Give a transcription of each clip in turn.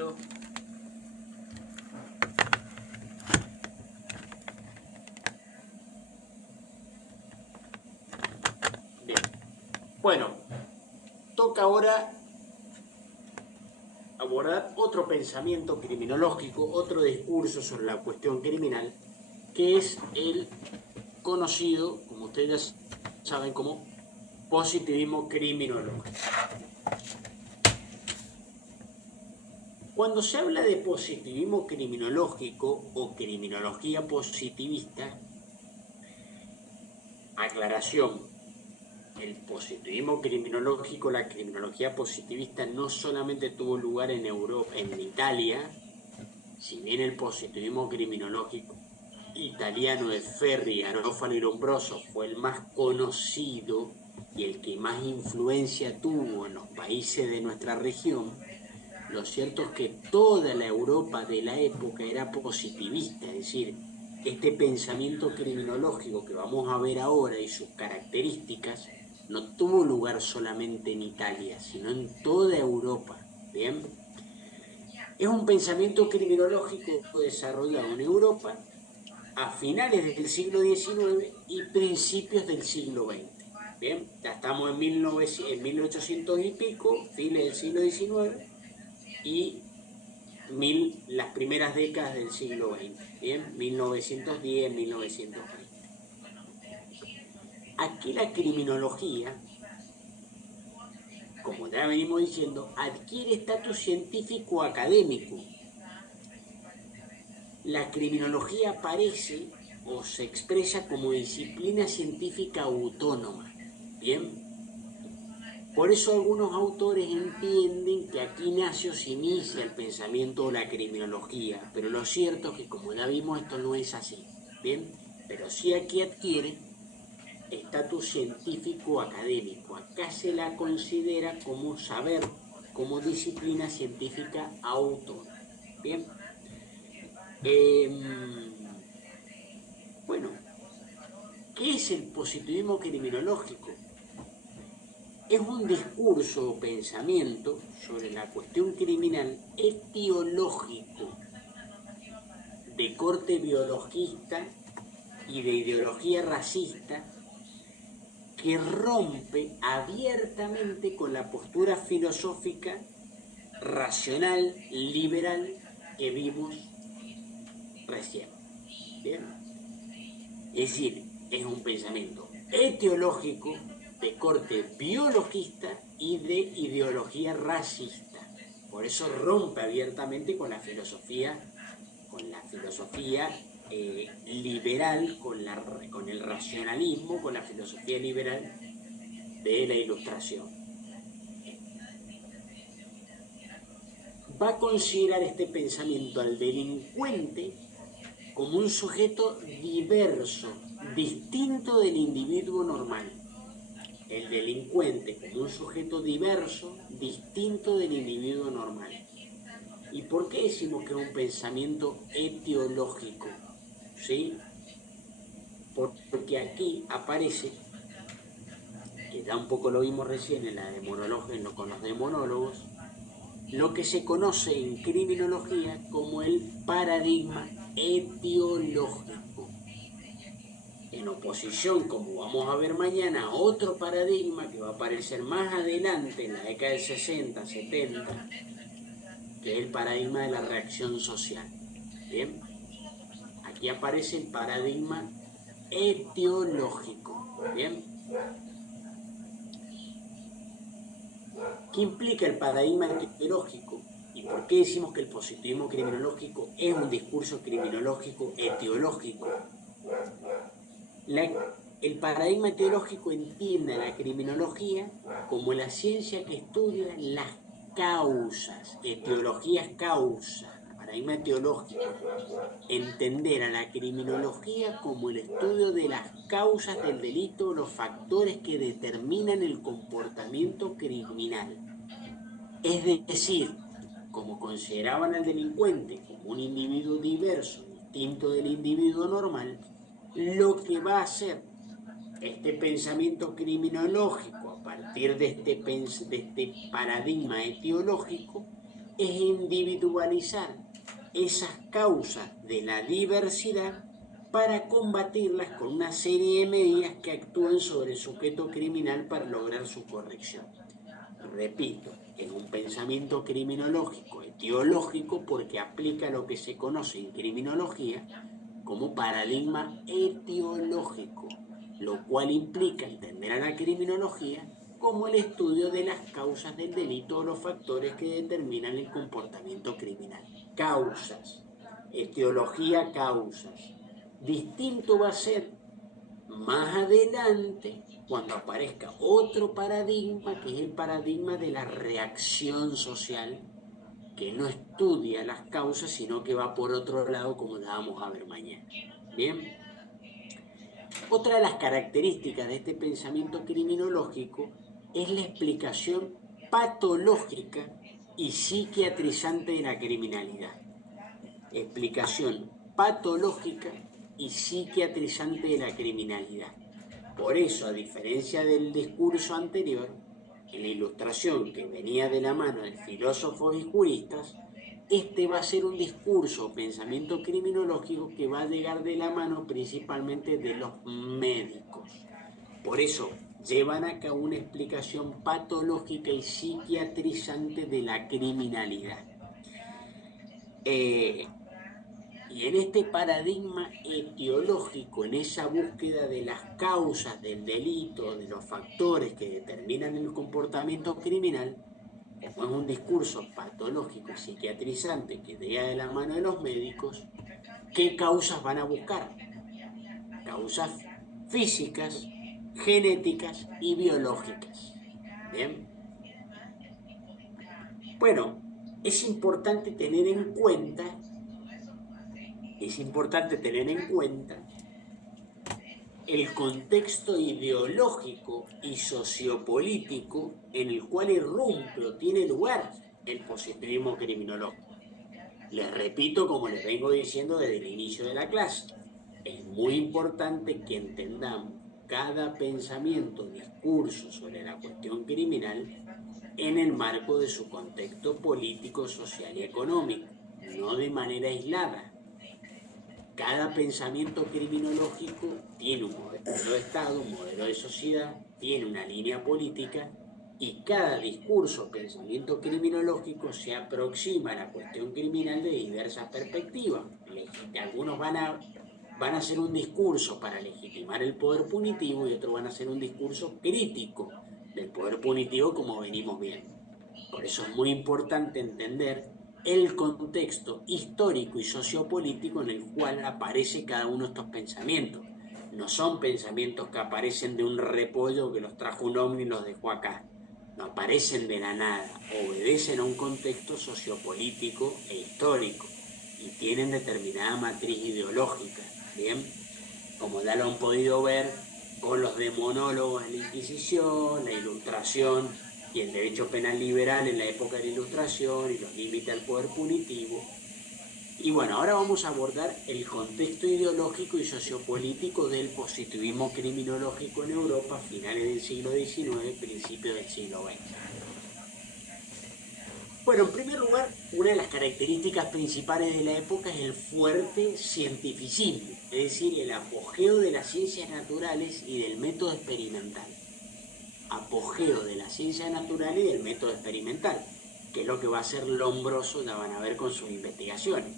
ruido. Bien. Bueno, toca ahora abordar otro pensamiento criminológico, otro discurso sobre la cuestión criminal, que es el conocido, como ustedes saben, como positivismo criminológico. Cuando se habla de positivismo criminológico o criminología positivista, aclaración, el positivismo criminológico, la criminología positivista no solamente tuvo lugar en Europa, en Italia, si bien el positivismo criminológico italiano de Ferri, Garofalo y Lombroso fue el más conocido y el que más influencia tuvo en los países de nuestra región, lo cierto es que toda la Europa de la época era positivista, es decir, este pensamiento criminológico que vamos a ver ahora y sus características no tuvo lugar solamente en Italia, sino en toda Europa. ¿Bien? Es un pensamiento criminológico desarrollado en Europa a finales del siglo XIX y principios del siglo XX. Bien, ya estamos en 1800 y pico, fines del siglo XIX y las primeras décadas del siglo XX, bien, 1910, 1920. Aquí la criminología, como ya venimos diciendo, adquiere estatus científico académico. La criminología aparece o se expresa como disciplina científica autónoma, bien. Por eso algunos autores entienden que aquí nace o se inicia el pensamiento o la criminología, pero lo cierto es que, como ya vimos, esto no es así, ¿bien? Pero sí aquí adquiere estatus científico académico. Acá se la considera como saber, como disciplina científica autónoma, ¿bien? Bueno, ¿qué es el positivismo criminológico? Es un discurso o pensamiento sobre la cuestión criminal etiológico, de corte biologista y de ideología racista, que rompe abiertamente con la postura filosófica racional, liberal que vimos recién. ¿Bien? Es decir, es un pensamiento etiológico de corte biologista y de ideología racista. Por eso rompe abiertamente con la filosofía liberal, con el racionalismo, con la filosofía liberal de la Ilustración. Va a considerar este pensamiento al delincuente como un sujeto diverso, distinto del individuo normal. El delincuente como un sujeto diverso, distinto del individuo normal. ¿Y por qué decimos que es un pensamiento etiológico? ¿Sí? Porque aquí aparece, que ya un poco lo vimos recién en la demonología, con los demonólogos, lo que se conoce en criminología como el paradigma etiológico. En oposición, como vamos a ver mañana, a otro paradigma que va a aparecer más adelante, en la década del 60, 70, que es el paradigma de la reacción social. ¿Bien? Aquí aparece el paradigma etiológico. ¿Bien? ¿Qué implica el paradigma etiológico? ¿Y por qué decimos que el positivismo criminológico es un discurso criminológico etiológico? El paradigma etiológico entiende a la criminología como la ciencia que estudia las causas. Etiología es causa, paradigma etiológico. Entender a la criminología como el estudio de las causas del delito, los factores que determinan el comportamiento criminal. Es decir, como consideraban al delincuente como un individuo diverso, distinto del individuo normal, lo que va a hacer este pensamiento criminológico a partir de este paradigma etiológico es individualizar esas causas de la diversidad para combatirlas con una serie de medidas que actúen sobre el sujeto criminal para lograr su corrección. Repito, en un pensamiento criminológico etiológico porque aplica lo que se conoce en criminología como paradigma etiológico, lo cual implica entender a la criminología como el estudio de las causas del delito o los factores que determinan el comportamiento criminal. Causas, etiología, causas. Distinto va a ser más adelante cuando aparezca otro paradigma, que es el paradigma de la reacción social, que no estudia las causas, sino que va por otro lado, como la vamos a ver mañana. Bien. Otra de las características de este pensamiento criminológico es la explicación patológica y psiquiatrizante de la criminalidad. Explicación patológica y psiquiatrizante de la criminalidad. Por eso, a diferencia del discurso anterior, en la ilustración que venía de la mano de filósofos y juristas, este va a ser un discurso o pensamiento criminológico que va a llegar de la mano principalmente de los médicos. Por eso, llevan a cabo una explicación patológica y psiquiatrizante de la criminalidad. Y en este paradigma etiológico, en esa búsqueda de las causas del delito, de los factores que determinan el comportamiento criminal, como es un discurso patológico y psiquiatrizante que llega de la mano de los médicos, ¿qué causas van a buscar? Causas físicas, genéticas y biológicas. ¿Bien? Bueno, es importante tener en cuenta el contexto ideológico y sociopolítico en el cual irrumpe o tiene lugar el positivismo criminológico. Les repito, como les vengo diciendo desde el inicio de la clase, es muy importante que entendamos cada pensamiento, discurso sobre la cuestión criminal en el marco de su contexto político, social y económico, no de manera aislada. Cada pensamiento criminológico tiene un modelo de Estado, un modelo de sociedad, tiene una línea política y cada discurso o pensamiento criminológico se aproxima a la cuestión criminal de diversas perspectivas. Algunos van a hacer un discurso para legitimar el poder punitivo y otros van a hacer un discurso crítico del poder punitivo, como venimos viendo. Por eso es muy importante entender el contexto histórico y sociopolítico en el cual aparece cada uno de estos pensamientos. No son pensamientos que aparecen de un repollo que los trajo un ovni y los dejó acá. No aparecen de la nada, obedecen a un contexto sociopolítico e histórico y tienen determinada matriz ideológica. Bien, como ya lo han podido ver con los demonólogos en la Inquisición, la Ilustración y el derecho penal liberal en la época de la Ilustración y los límites al poder punitivo. Y bueno, ahora vamos a abordar el contexto ideológico y sociopolítico del positivismo criminológico en Europa a finales del siglo XIX, principios del siglo XX. Bueno, en primer lugar, una de las características principales de la época es el fuerte cientificismo, es decir, el apogeo de las ciencias naturales y del método experimental. Apogeo de las ciencias naturales y del método experimental, que es lo que va a hacer Lombroso, ya van a ver con sus investigaciones.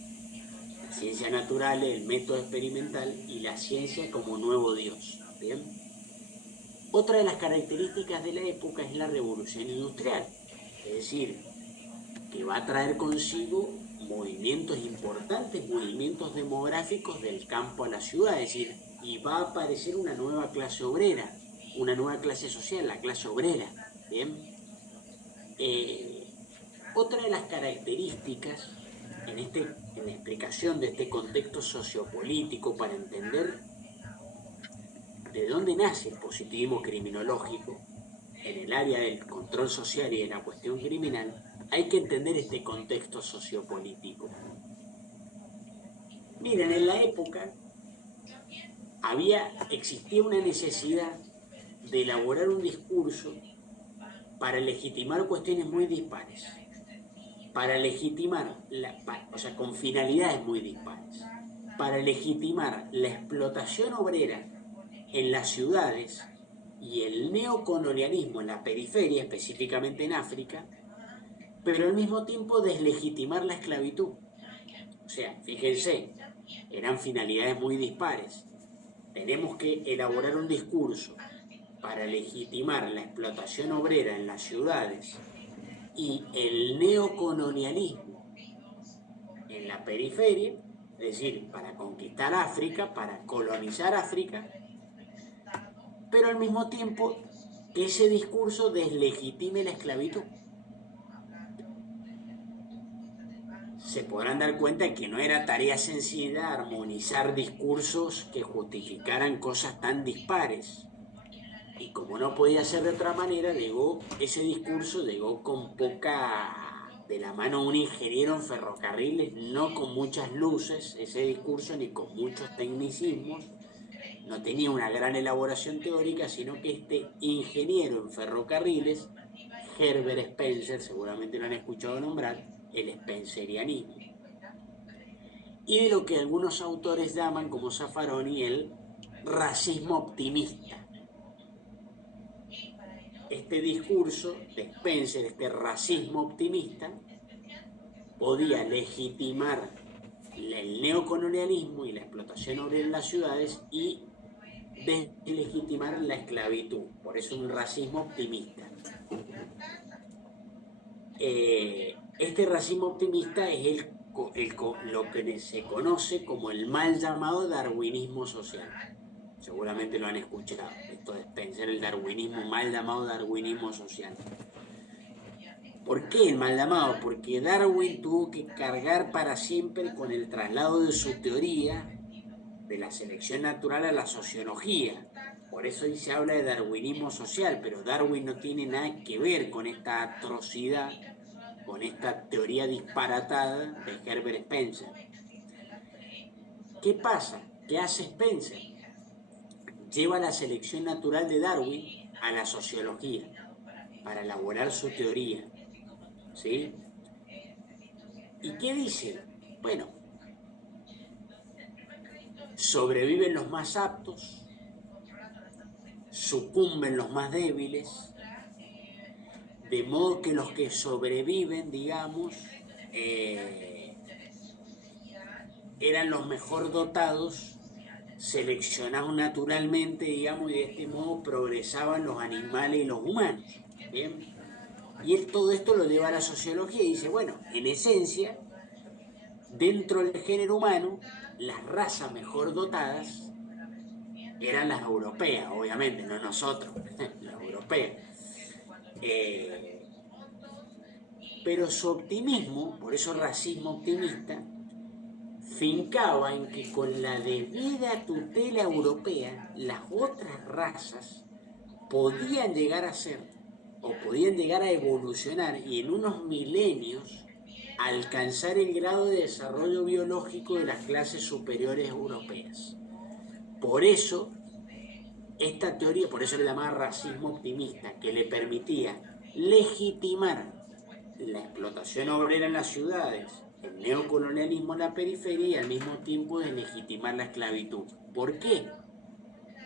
Las ciencias naturales, el método experimental y la ciencia como nuevo Dios. ¿Bien? Otra de las características de la época es la revolución industrial, es decir, que va a traer consigo movimientos importantes, movimientos demográficos del campo a la ciudad, es decir, y va a aparecer una nueva clase obrera, una nueva clase social, la clase obrera. ¿Bien? Otra de las características en la explicación de este contexto sociopolítico para entender de dónde nace el positivismo criminológico en el área del control social y de la cuestión criminal, hay que entender este contexto sociopolítico. Miren, en la época existía una necesidad de elaborar un discurso para legitimar cuestiones muy dispares. para legitimar, o sea, con finalidades muy dispares, para legitimar la explotación obrera en las ciudades y el neocolonialismo en la periferia, específicamente en África, pero al mismo tiempo deslegitimar la esclavitud. O sea, fíjense, eran finalidades muy dispares. Tenemos que elaborar un discurso para legitimar la explotación obrera en las ciudades y el neocolonialismo en la periferia, es decir, para conquistar África, para colonizar África, pero al mismo tiempo que ese discurso deslegitime la esclavitud. Se podrán dar cuenta que no era tarea sencilla armonizar discursos que justificaran cosas tan dispares. Y como no podía ser de otra manera, ese discurso llegó con de la mano de un ingeniero en ferrocarriles, no con muchas luces, ese discurso, ni con muchos tecnicismos, no tenía una gran elaboración teórica, sino que este ingeniero en ferrocarriles, Herbert Spencer, seguramente lo han escuchado nombrar, el spencerianismo. Y de lo que algunos autores llaman, como Zaffaroni, el racismo optimista. Este discurso de Spencer, este racismo optimista, podía legitimar el neocolonialismo y la explotación obrera en las ciudades y deslegitimar la esclavitud. Por eso un racismo optimista. Este racismo optimista es lo que se conoce como el mal llamado darwinismo social. Seguramente lo han escuchado, esto de Spencer, el darwinismo, mal llamado darwinismo social. ¿Por qué el mal llamado? Porque Darwin tuvo que cargar para siempre con el traslado de su teoría de la selección natural a la sociología. Por eso hoy se habla de darwinismo social, pero Darwin no tiene nada que ver con esta atrocidad, con esta teoría disparatada de Herbert Spencer. ¿Qué pasa? ¿Qué hace Spencer? Lleva la selección natural de Darwin a la sociología para elaborar su teoría. ¿Sí? ¿Y qué dice? Bueno, sobreviven los más aptos, sucumben los más débiles, de modo que los que sobreviven, digamos, eran los mejor dotados, seleccionados naturalmente, digamos, y de este modo progresaban los animales y los humanos. ¿Bien? Y todo esto lo lleva a la sociología y dice, bueno, en esencia, dentro del género humano, las razas mejor dotadas eran las europeas, obviamente, no nosotros, las europeas. Pero su optimismo, por eso racismo optimista, fincaba en que con la debida tutela europea, las otras razas podían llegar a ser, o podían llegar a evolucionar, y en unos milenios alcanzar el grado de desarrollo biológico de las clases superiores europeas. Por eso, esta teoría, por eso le llamaba racismo optimista, que le permitía legitimar la explotación obrera en las ciudades, el neocolonialismo en la periferia y al mismo tiempo deslegitimar la esclavitud. ¿Por qué?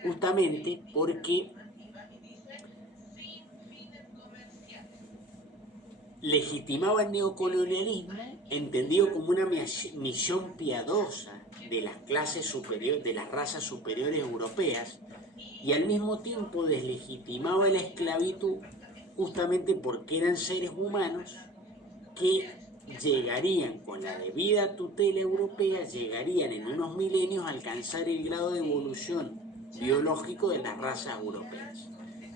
Justamente porque legitimaba el neocolonialismo entendido como una misión piadosa de las clases superiores, de las razas superiores europeas, y al mismo tiempo deslegitimaba la esclavitud justamente porque eran seres humanos que llegarían con la debida tutela europea, llegarían en unos milenios a alcanzar el grado de evolución biológico de las razas europeas.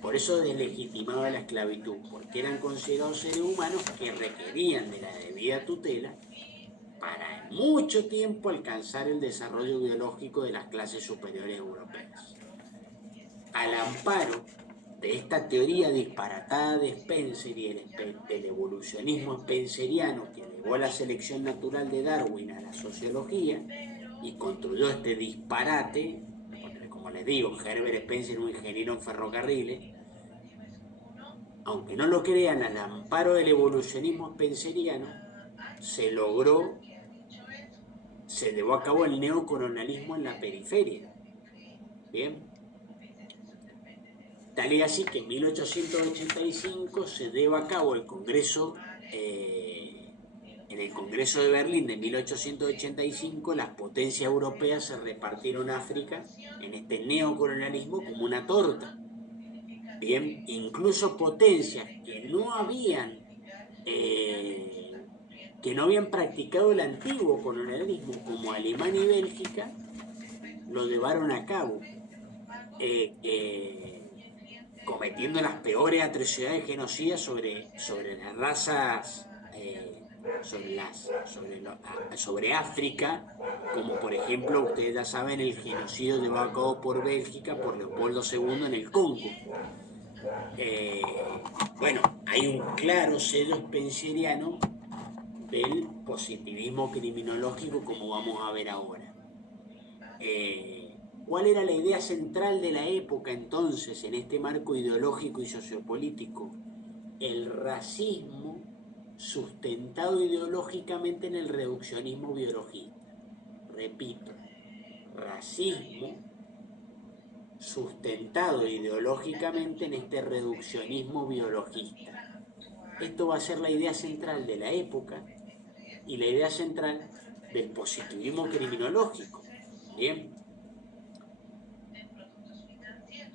Por eso deslegitimaba la esclavitud, porque eran considerados seres humanos que requerían de la debida tutela para en mucho tiempo alcanzar el desarrollo biológico de las clases superiores europeas. Al amparo de esta teoría disparatada de Spencer y del evolucionismo spenceriano que llevó a la selección natural de Darwin a la sociología y construyó este disparate, porque como les digo, Herbert Spencer era un ingeniero en ferrocarriles, aunque no lo crean, al amparo del evolucionismo spenceriano, se llevó a cabo el neocolonialismo en la periferia. Bien. Tal y así que en 1885 se lleva a cabo el Congreso, en el Congreso de Berlín de 1885, las potencias europeas se repartieron África en este neocolonialismo como una torta. Bien, incluso potencias que no habían practicado el antiguo colonialismo, como Alemania y Bélgica, lo llevaron a cabo, cometiendo las peores atrocidades genocidas sobre las razas, sobre África, como por ejemplo, ustedes ya saben, el genocidio llevado a cabo por Bélgica, por Leopoldo II en el Congo. Bueno, hay un claro sello spenceriano del positivismo criminológico, como vamos a ver ahora. ¿Cuál era la idea central de la época entonces en este marco ideológico y sociopolítico? El racismo sustentado ideológicamente en el reduccionismo biologista. Repito, racismo sustentado ideológicamente en este reduccionismo biologista. Esto va a ser la idea central de la época y la idea central del positivismo criminológico. Bien.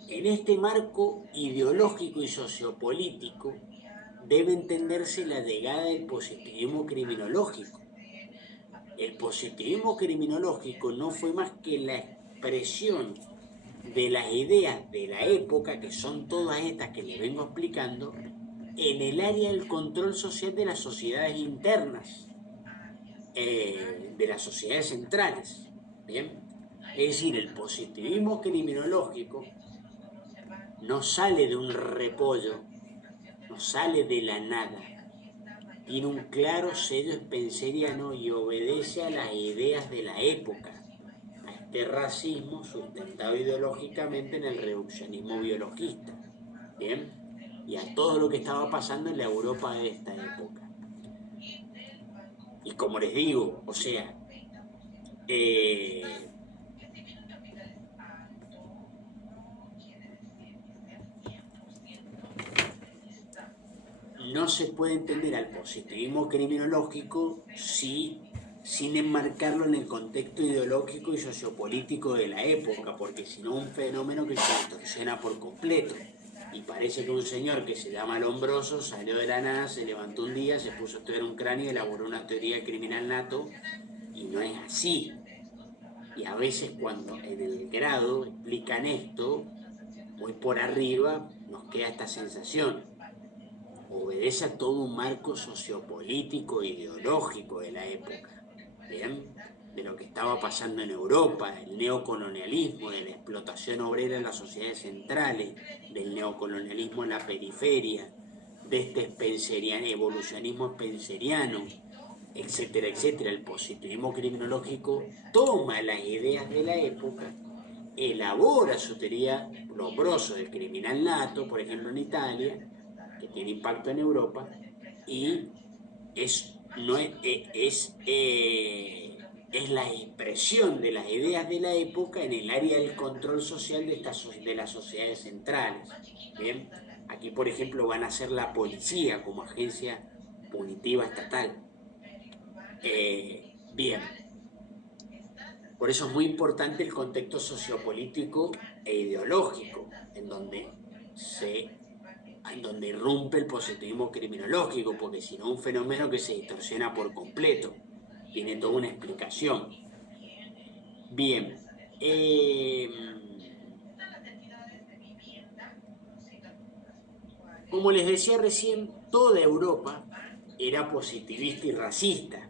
En este marco ideológico y sociopolítico debe entenderse la llegada del positivismo criminológico. El positivismo criminológico no fue más que la expresión de las ideas de la época, que son todas estas que les vengo explicando, en el área del control social de las sociedades internas, de las sociedades centrales. ¿Bien? Es decir, el positivismo criminológico no sale de un repollo, no sale de la nada. Tiene un claro sello spenceriano y obedece a las ideas de la época, a este racismo sustentado ideológicamente en el reduccionismo biologista, ¿bien? Y a todo lo que estaba pasando en la Europa de esta época. Y como les digo, o sea, no se puede entender al positivismo criminológico sin enmarcarlo en el contexto ideológico y sociopolítico de la época, porque si no, un fenómeno que se distorsiona por completo. Y parece que un señor que se llama Lombroso salió de la nada, se levantó un día, se puso a estudiar un cráneo y elaboró una teoría criminal nato, y no es así. Y a veces cuando en el grado explican esto, muy por arriba, nos queda esta sensación. Obedece a todo un marco sociopolítico e ideológico de la época, ¿bien? De lo que estaba pasando en Europa, el neocolonialismo, de la explotación obrera en las sociedades centrales, del neocolonialismo en la periferia, de este evolucionismo spenceriano, etcétera, etcétera. El positivismo criminológico toma las ideas de la época, elabora su teoría Lombroso del criminal nato, por ejemplo en Italia, que tiene impacto en Europa, y no es la expresión de las ideas de la época en el área del control social de las sociedades centrales. ¿Bien? Aquí, por ejemplo, van a ser la policía como agencia punitiva estatal. Bien. Por eso es muy importante el contexto sociopolítico e ideológico, en donde irrumpe el positivismo criminológico, porque si no, un fenómeno que se distorsiona por completo. Tiene toda una explicación. Bien. Como les decía recién, toda Europa era positivista y racista.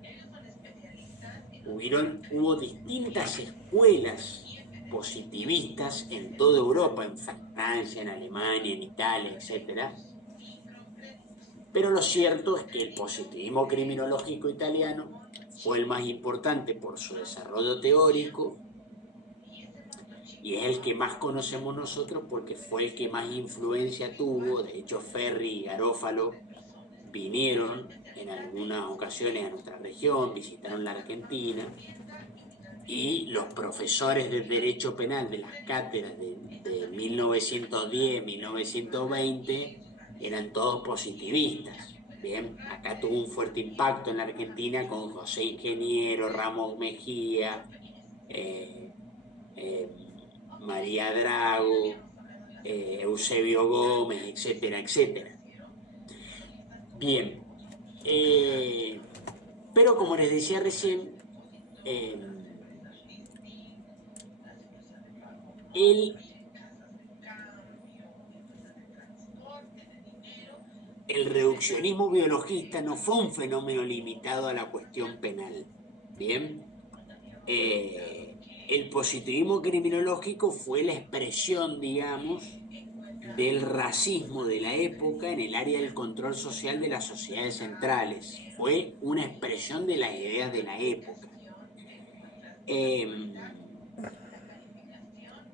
Hubo distintas escuelas positivistas en toda Europa, en Francia, en Alemania, en Italia, etc. Pero lo cierto es que el positivismo criminológico italiano fue el más importante por su desarrollo teórico y es el que más conocemos nosotros porque fue el que más influencia tuvo. De hecho, Ferri y Garofalo vinieron en algunas ocasiones a nuestra región, visitaron la Argentina, y los profesores de Derecho Penal de las cátedras de 1910, 1920, eran todos positivistas. Bien, acá tuvo un fuerte impacto en la Argentina con José Ingeniero, Ramos Mejía, eh, eh, María Drago, Eusebio Gómez, etcétera, etcétera. Bien, pero como les decía recién, el, el reduccionismo biologista no fue un fenómeno limitado a la cuestión penal. Bien, el positivismo criminológico fue la expresión, digamos, del racismo de la época en el área del control social de las sociedades centrales. Fue una expresión de las ideas de la época.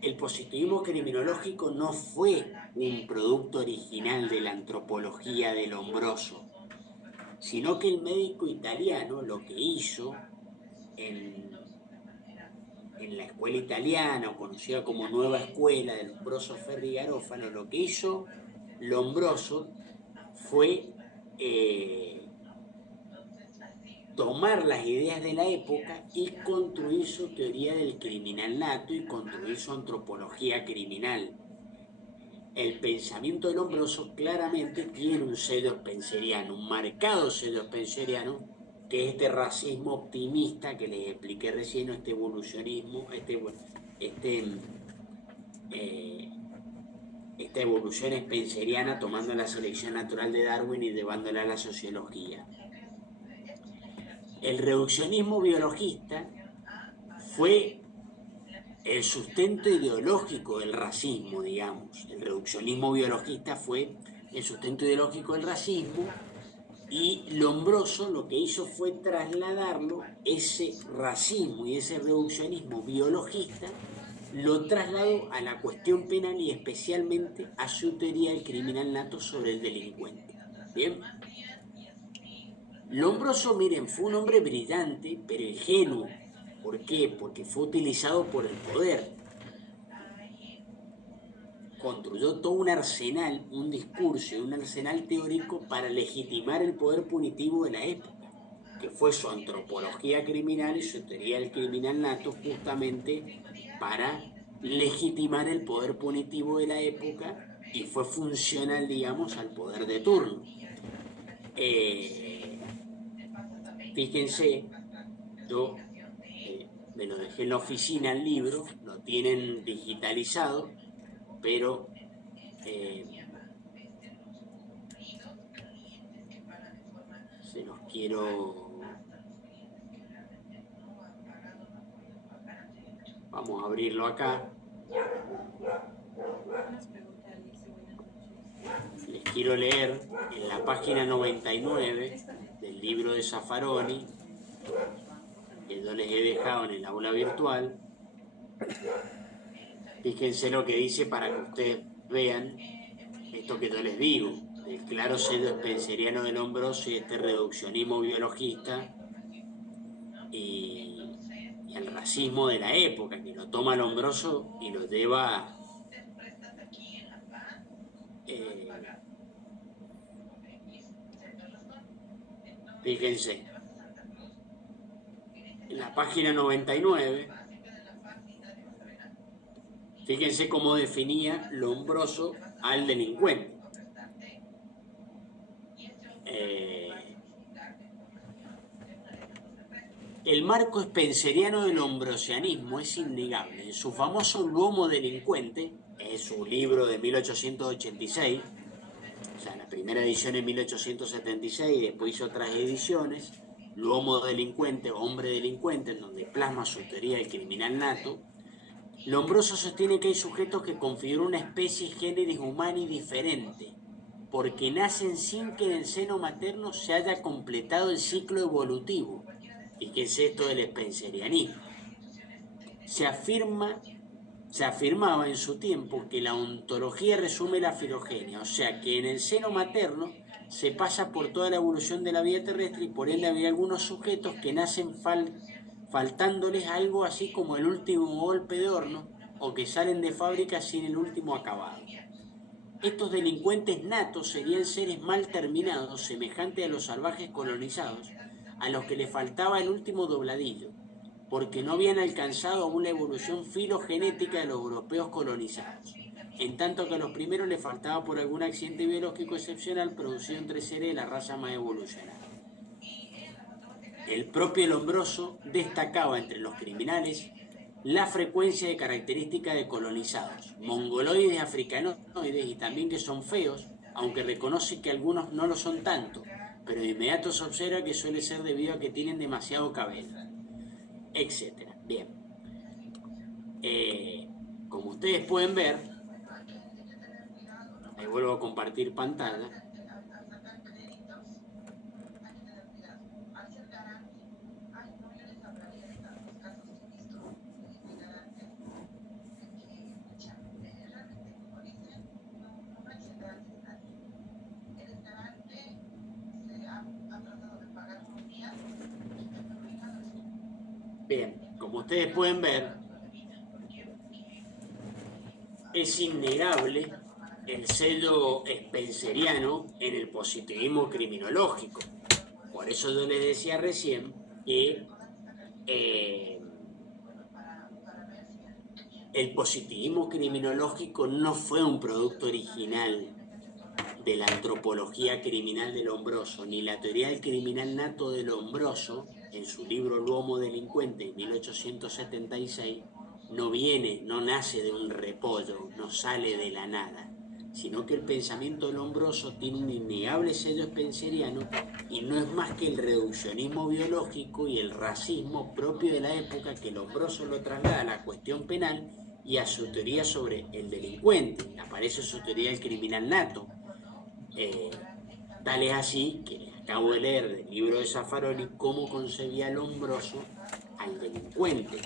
El positivismo criminológico no fue un producto original de la antropología de Lombroso, sino que el médico italiano lo que hizo en la escuela italiana, o conocida como Nueva Escuela de Lombroso, Ferri y Garofalo, lo que hizo Lombroso fue tomar las ideas de la época y construir su teoría del criminal nato y construir su antropología criminal. El pensamiento de Lombroso claramente tiene un sello spenceriano, un marcado sello spenceriano, que es este racismo optimista que les expliqué recién, este evolucionismo, esta evolución spenceriana tomando la selección natural de Darwin y llevándola a la sociología. El reduccionismo biologista fue el sustento ideológico del racismo, digamos. El reduccionismo biologista fue el sustento ideológico del racismo, y Lombroso lo que hizo fue trasladarlo, ese racismo y ese reduccionismo biologista, lo trasladó a la cuestión penal y especialmente a su teoría del criminal nato sobre el delincuente. Bien. Lombroso, miren, fue un hombre brillante, pero ingenuo. ¿Por qué? Porque fue utilizado por el poder. Construyó todo un arsenal, un discurso y un arsenal teórico para legitimar el poder punitivo de la época, que fue su antropología criminal y su teoría del criminal nato, justamente para legitimar el poder punitivo de la época, y fue funcional, digamos, al poder de turno. Fíjense, yo me lo dejé en la oficina el libro, lo tienen digitalizado, pero se los quiero... Vamos a abrirlo acá. Les quiero leer en la página 99 del libro de Zaffaroni, que yo les he dejado en el aula virtual. Fíjense lo que dice para que ustedes vean esto que yo les digo, el claro sello spenceriano de Lombroso y este reduccionismo biologista y el racismo de la época, que lo toma Lombroso y lo lleva fíjense, en la página 99, fíjense cómo definía Lombroso al delincuente. El marco spenceriano del lombrosianismo es innegable. En su famoso L'uomo delincuente, en su libro de 1886, o sea, la primera edición en 1876, y después hizo otras ediciones, L'uomo delincuente, hombre delincuente, en donde plasma su teoría del criminal nato, Lombroso sostiene que hay sujetos que configuran una especie generis humani diferente, porque nacen sin que en el seno materno se haya completado el ciclo evolutivo. Fíjense esto del spencerianismo. Se afirmaba en su tiempo que la ontología resume la filogenia, o sea que en el seno materno se pasa por toda la evolución de la vida terrestre y por ende había algunos sujetos que nacen faltándoles algo así como el último golpe de horno o que salen de fábrica sin el último acabado. Estos delincuentes natos serían seres mal terminados, semejantes a los salvajes colonizados, a los que les faltaba el último dobladillo, porque no habían alcanzado aún la evolución filogenética de los europeos colonizados, en tanto que a los primeros les faltaba por algún accidente biológico excepcional producido entre seres de la raza más evolucionada. El propio Lombroso destacaba entre los criminales la frecuencia de características de colonizados, mongoloides, africanoides y también que son feos, aunque reconoce que algunos no lo son tanto, pero de inmediato se observa que suele ser debido a que tienen demasiado cabello, etc. Bien, como ustedes pueden ver, ahí vuelvo a compartir pantalla. Bien, como ustedes pueden ver, es innegable el sello spenceriano en el positivismo criminológico. Por eso yo les decía recién que el positivismo criminológico no fue un producto original de la antropología criminal de Lombroso, ni la teoría del criminal nato de Lombroso, en su libro L'Uomo Delincuente, en 1876, no nace de un repollo, no sale de la nada, sino que el pensamiento de Lombroso tiene un innegable sello spenceriano y no es más que el reduccionismo biológico y el racismo propio de la época que Lombroso lo traslada a la cuestión penal y a su teoría sobre el delincuente. Aparece su teoría del criminal nato. Tal es así que les acabo de leer del libro de Zaffaroni cómo concebía Lombroso al delincuente,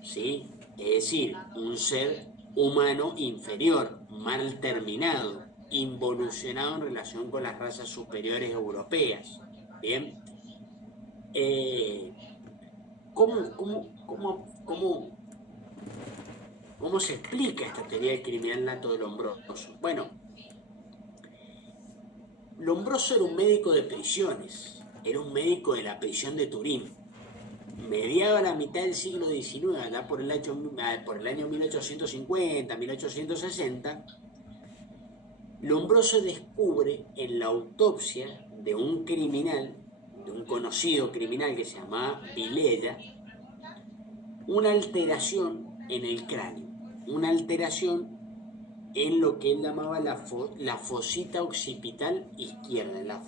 ¿sí? Es decir, un ser humano inferior, mal terminado, involucionado en relación con las razas superiores europeas. Bien, ¿cómo se explica esta teoría del criminal nato de Lombroso? Bueno, Lombroso era un médico de prisiones, era un médico de la prisión de Turín. Mediado la mitad del siglo XIX, allá por el año 1850, 1860, Lombroso descubre en la autopsia de un criminal, de un conocido criminal que se llamaba Vilella, una alteración en el cráneo, una alteración en lo que él llamaba la fosita occipital izquierda,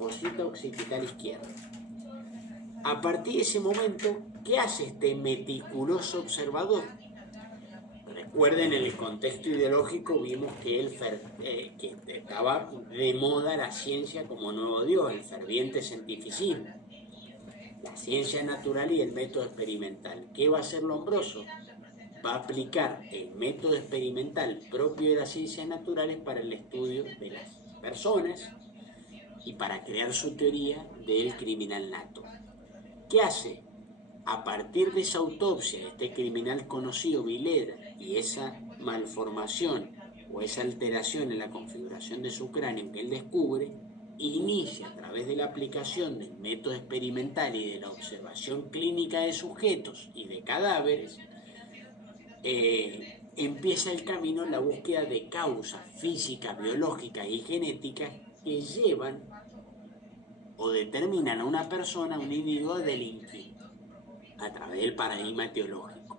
A partir de ese momento, ¿qué hace este meticuloso observador? Recuerden, en el contexto ideológico vimos que que estaba de moda la ciencia como nuevo Dios, el ferviente cientificismo, la ciencia natural y el método experimental. ¿Qué va a hacer Lombroso? Va a aplicar el método experimental propio de las ciencias naturales para el estudio de las personas y para crear su teoría del criminal nato. ¿Qué hace? A partir de esa autopsia de este criminal conocido, Vilella, y esa malformación o esa alteración en la configuración de su cráneo que él descubre, inicia a través de la aplicación del método experimental y de la observación clínica de sujetos y de cadáveres, empieza el camino en la búsqueda de causas físicas, biológicas y genéticas que llevan o determinan a una persona, a un individuo, a delinquir a través del paradigma teológico.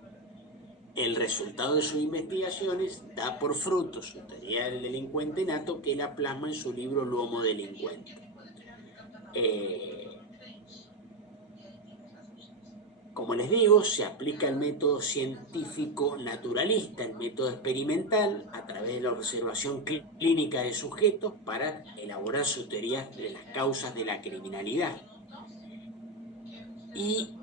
El resultado de sus investigaciones da por fruto su teoría del delincuente nato, que la plasma en su libro L'Uomo Delincuente. Como les digo, se aplica el método científico naturalista, el método experimental, a través de la observación clínica de sujetos para elaborar su teoría de las causas de la criminalidad. Y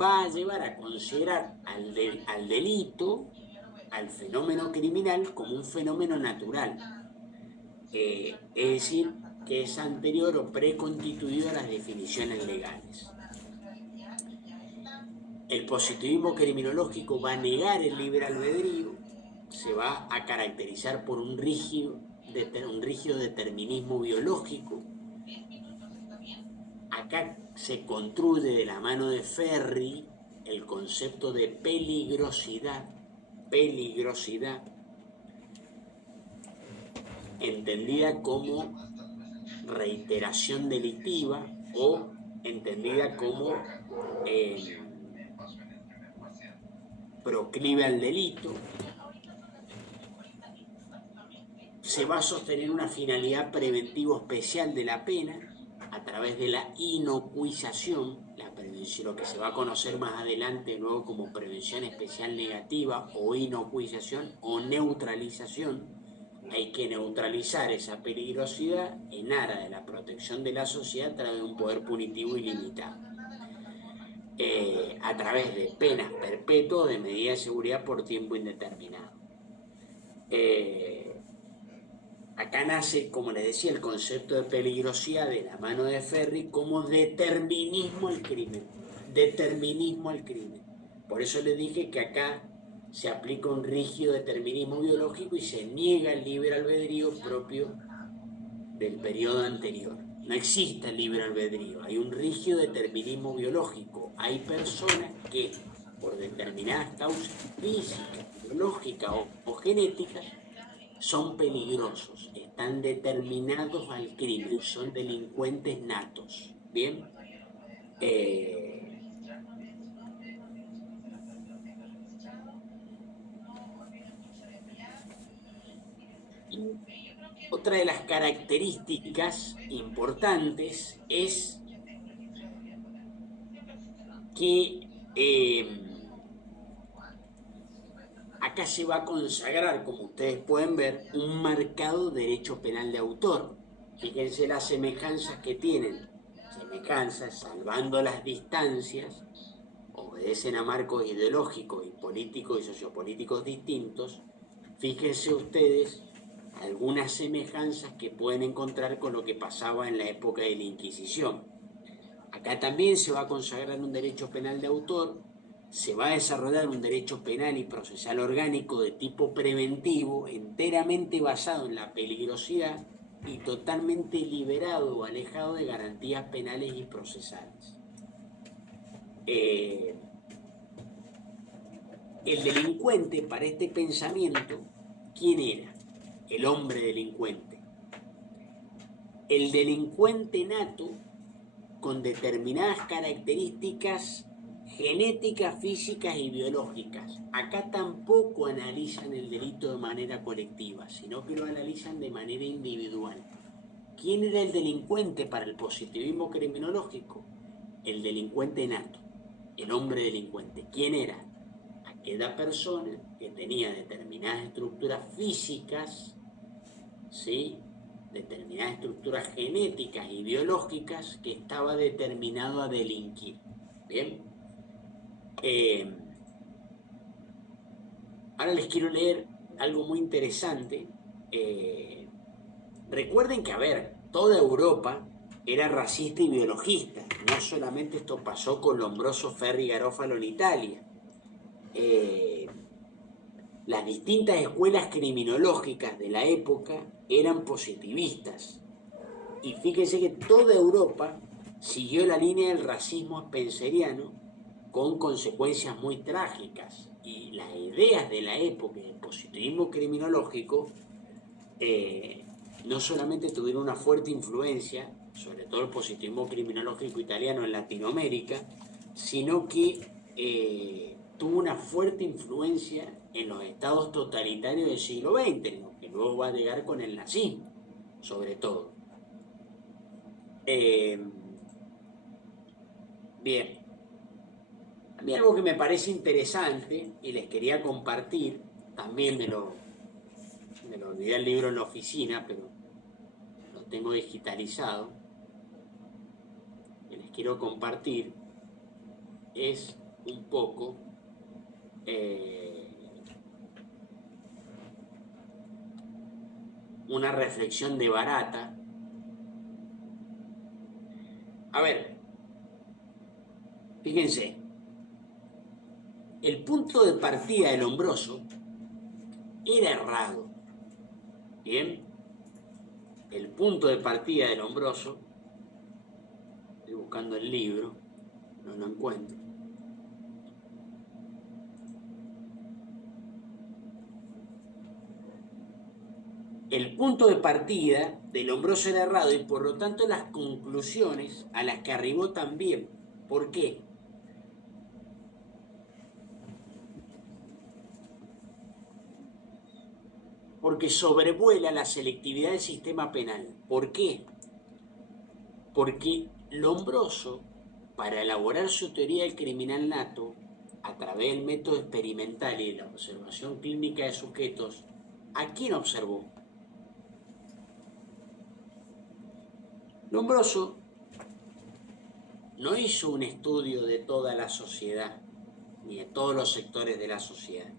va a llevar a considerar al delito, al fenómeno criminal, como un fenómeno natural. Es decir, que es anterior o preconstituido a las definiciones legales. El positivismo criminológico va a negar el libre albedrío, se va a caracterizar por un rígido determinismo biológico. Acá se construye de la mano de Ferri el concepto de peligrosidad, entendida como reiteración delictiva o entendida como proclive al delito. Se va a sostener una finalidad preventiva especial de la pena a través de la inocuización, la prevención, lo que se va a conocer más adelante de nuevo como prevención especial negativa o inocuización o neutralización. Hay que neutralizar esa peligrosidad en aras de la protección de la sociedad a través de un poder punitivo ilimitado. A través de penas perpetuas o de medidas de seguridad por tiempo indeterminado. Acá nace, como les decía, el concepto de peligrosidad de la mano de Ferri como determinismo al crimen. Determinismo al crimen. Por eso les dije que acá se aplica un rígido determinismo biológico y se niega el libre albedrío propio del periodo anterior. No existe el libre albedrío, hay un rígido determinismo biológico. Hay personas que, por determinadas causas físicas, biológicas o genéticas, son peligrosos, están determinados al crimen, son delincuentes natos. ¿Bien? Otra de las características importantes es que acá se va a consagrar, como ustedes pueden ver, un marcado derecho penal de autor. Fíjense las semejanzas que tienen, semejanzas salvando las distancias, obedecen a marcos ideológicos y políticos y sociopolíticos distintos. Fíjense ustedes algunas semejanzas que pueden encontrar con lo que pasaba en la época de la Inquisición. Acá también se va a consagrar un derecho penal de autor, se va a desarrollar un derecho penal y procesal orgánico de tipo preventivo, enteramente basado en la peligrosidad y totalmente liberado o alejado de garantías penales y procesales. El delincuente, para este pensamiento, ¿quién era? El hombre delincuente. El delincuente nato con determinadas características genéticas, físicas y biológicas. Acá tampoco analizan el delito de manera colectiva, sino que lo analizan de manera individual. ¿Quién era el delincuente para el positivismo criminológico? El delincuente nato, el hombre delincuente. ¿Quién era? Aquella persona que tenía determinadas estructuras físicas, ¿sí?, determinadas estructuras genéticas y biológicas que estaba determinado a delinquir. Bien. Ahora les quiero leer algo muy interesante. Recuerden que, a ver, toda Europa era racista y biologista. No solamente esto pasó con Lombroso, Ferri y Garofalo en Italia. Las distintas escuelas criminológicas de la época eran positivistas. Y fíjense que toda Europa siguió la línea del racismo spenceriano con consecuencias muy trágicas. Y las ideas de la época del positivismo criminológico no solamente tuvieron una fuerte influencia, sobre todo el positivismo criminológico italiano en Latinoamérica, sino que tuvo una fuerte influencia en los estados totalitarios del siglo XX, ¿no?, que luego va a llegar con el nazismo, sobre todo. Bien, a mí algo que me parece interesante y les quería compartir, también me lo olvidé el libro en la oficina, pero lo tengo digitalizado, que les quiero compartir, es un poco una reflexión de Barata. A ver, fíjense, el punto de partida del Lombroso era errado. Bien, el punto de partida del Lombroso, estoy buscando el libro, no lo encuentro. El punto de partida del Lombroso era errado y por lo tanto las conclusiones a las que arribó también. ¿Por qué? Porque sobrevuela la selectividad del sistema penal. ¿Por qué? Porque Lombroso, para elaborar su teoría del criminal nato, a través del método experimental y de la observación clínica de sujetos, ¿a quién observó? Lombroso no hizo un estudio de toda la sociedad, ni de todos los sectores de la sociedad,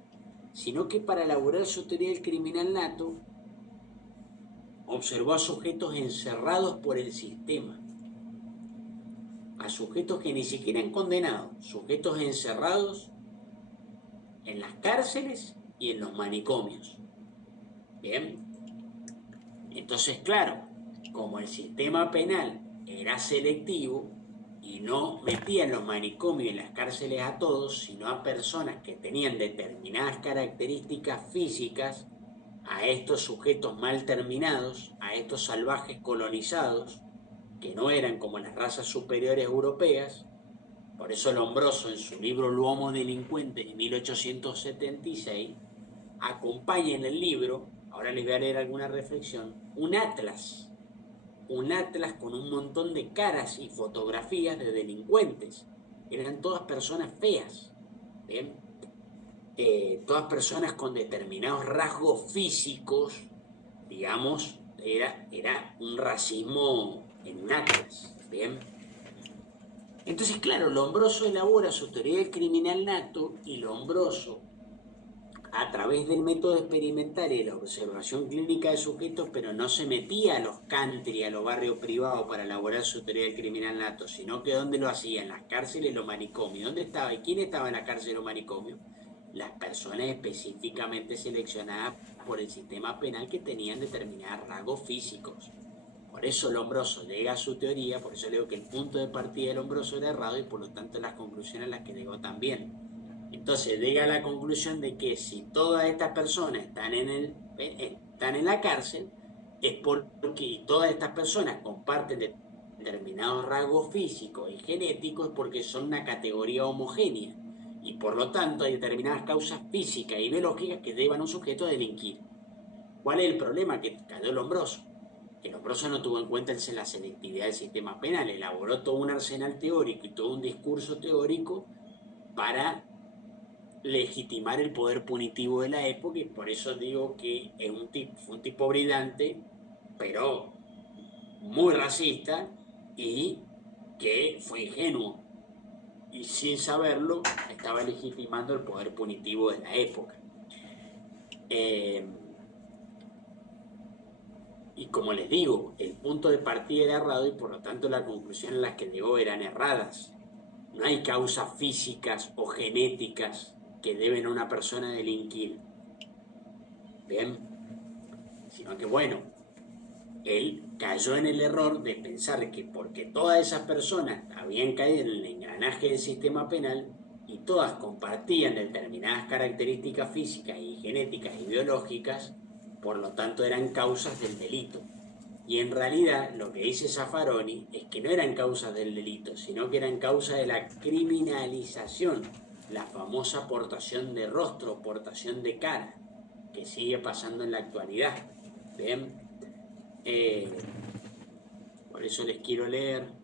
sino que para elaborar su teoría del criminal nato, observó a sujetos encerrados por el sistema, a sujetos que ni siquiera han condenado, sujetos encerrados en las cárceles y en los manicomios. Bien, entonces claro, como el sistema penal era selectivo y no metía en los manicomios y en las cárceles a todos, sino a personas que tenían determinadas características físicas, a estos sujetos mal terminados, a estos salvajes colonizados, que no eran como las razas superiores europeas. Por eso Lombroso, en su libro L'Uomo Delincuente de 1876, acompaña en el libro, ahora les voy a leer alguna reflexión, un atlas con un montón de caras y fotografías de delincuentes. Eran todas personas feas, ¿bien? Todas personas con determinados rasgos físicos, digamos, era un racismo en un atlas, ¿bien? Entonces, claro, Lombroso elabora su teoría del criminal nato y Lombroso, a través del método experimental y la observación clínica de sujetos, pero no se metía a los country, a los barrios privados para elaborar su teoría del criminal nato, sino que ¿dónde lo hacía? En las cárceles y los manicomios. ¿Dónde estaba? ¿Y quién estaba en la cárcel y los manicomios? Las personas específicamente seleccionadas por el sistema penal que tenían determinados rasgos físicos. Por eso Lombroso llega a su teoría, por eso le digo que el punto de partida de Lombroso era errado y por lo tanto las conclusiones a las que llegó también. Entonces llega a la conclusión de que si todas estas personas están en la cárcel, es porque todas estas personas comparten determinados rasgos físicos y genéticos porque son una categoría homogénea. Y por lo tanto hay determinadas causas físicas y biológicas que llevan a un sujeto a delinquir. ¿Cuál es el problema? Que cayó Lombroso. Que Lombroso no tuvo en cuenta la selectividad del sistema penal, elaboró todo un arsenal teórico y todo un discurso teórico para legitimar el poder punitivo de la época y por eso digo que fue un tipo brillante, pero muy racista y que fue ingenuo y sin saberlo estaba legitimando el poder punitivo de la época. Y como les digo, el punto de partida era errado y por lo tanto las conclusiones a las que llegó eran erradas. No hay causas físicas o genéticas que deben a una persona delinquir. Bien, sino que bueno, él cayó en el error de pensar que porque todas esas personas habían caído en el engranaje del sistema penal y todas compartían determinadas características físicas y genéticas y biológicas, por lo tanto eran causas del delito. Y en realidad lo que dice Zaffaroni es que no eran causas del delito, sino que eran causas de la criminalización, la famosa aportación de rostro, aportación de cara, que sigue pasando en la actualidad. ¿Bien? Por eso les quiero leer.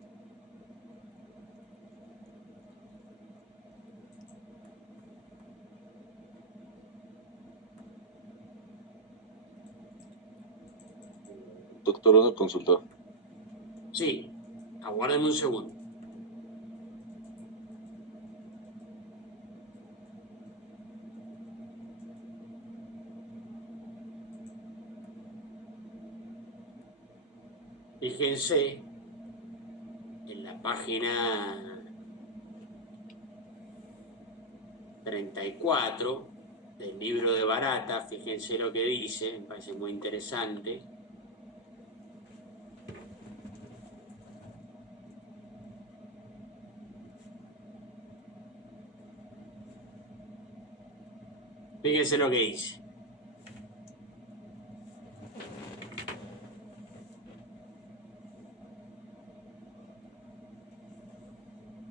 Doctor, una consulta. Sí, aguárdenme un segundo. Fíjense en la página 34 del libro de Barata, fíjense lo que dice, me parece muy interesante. Fíjense lo que dice.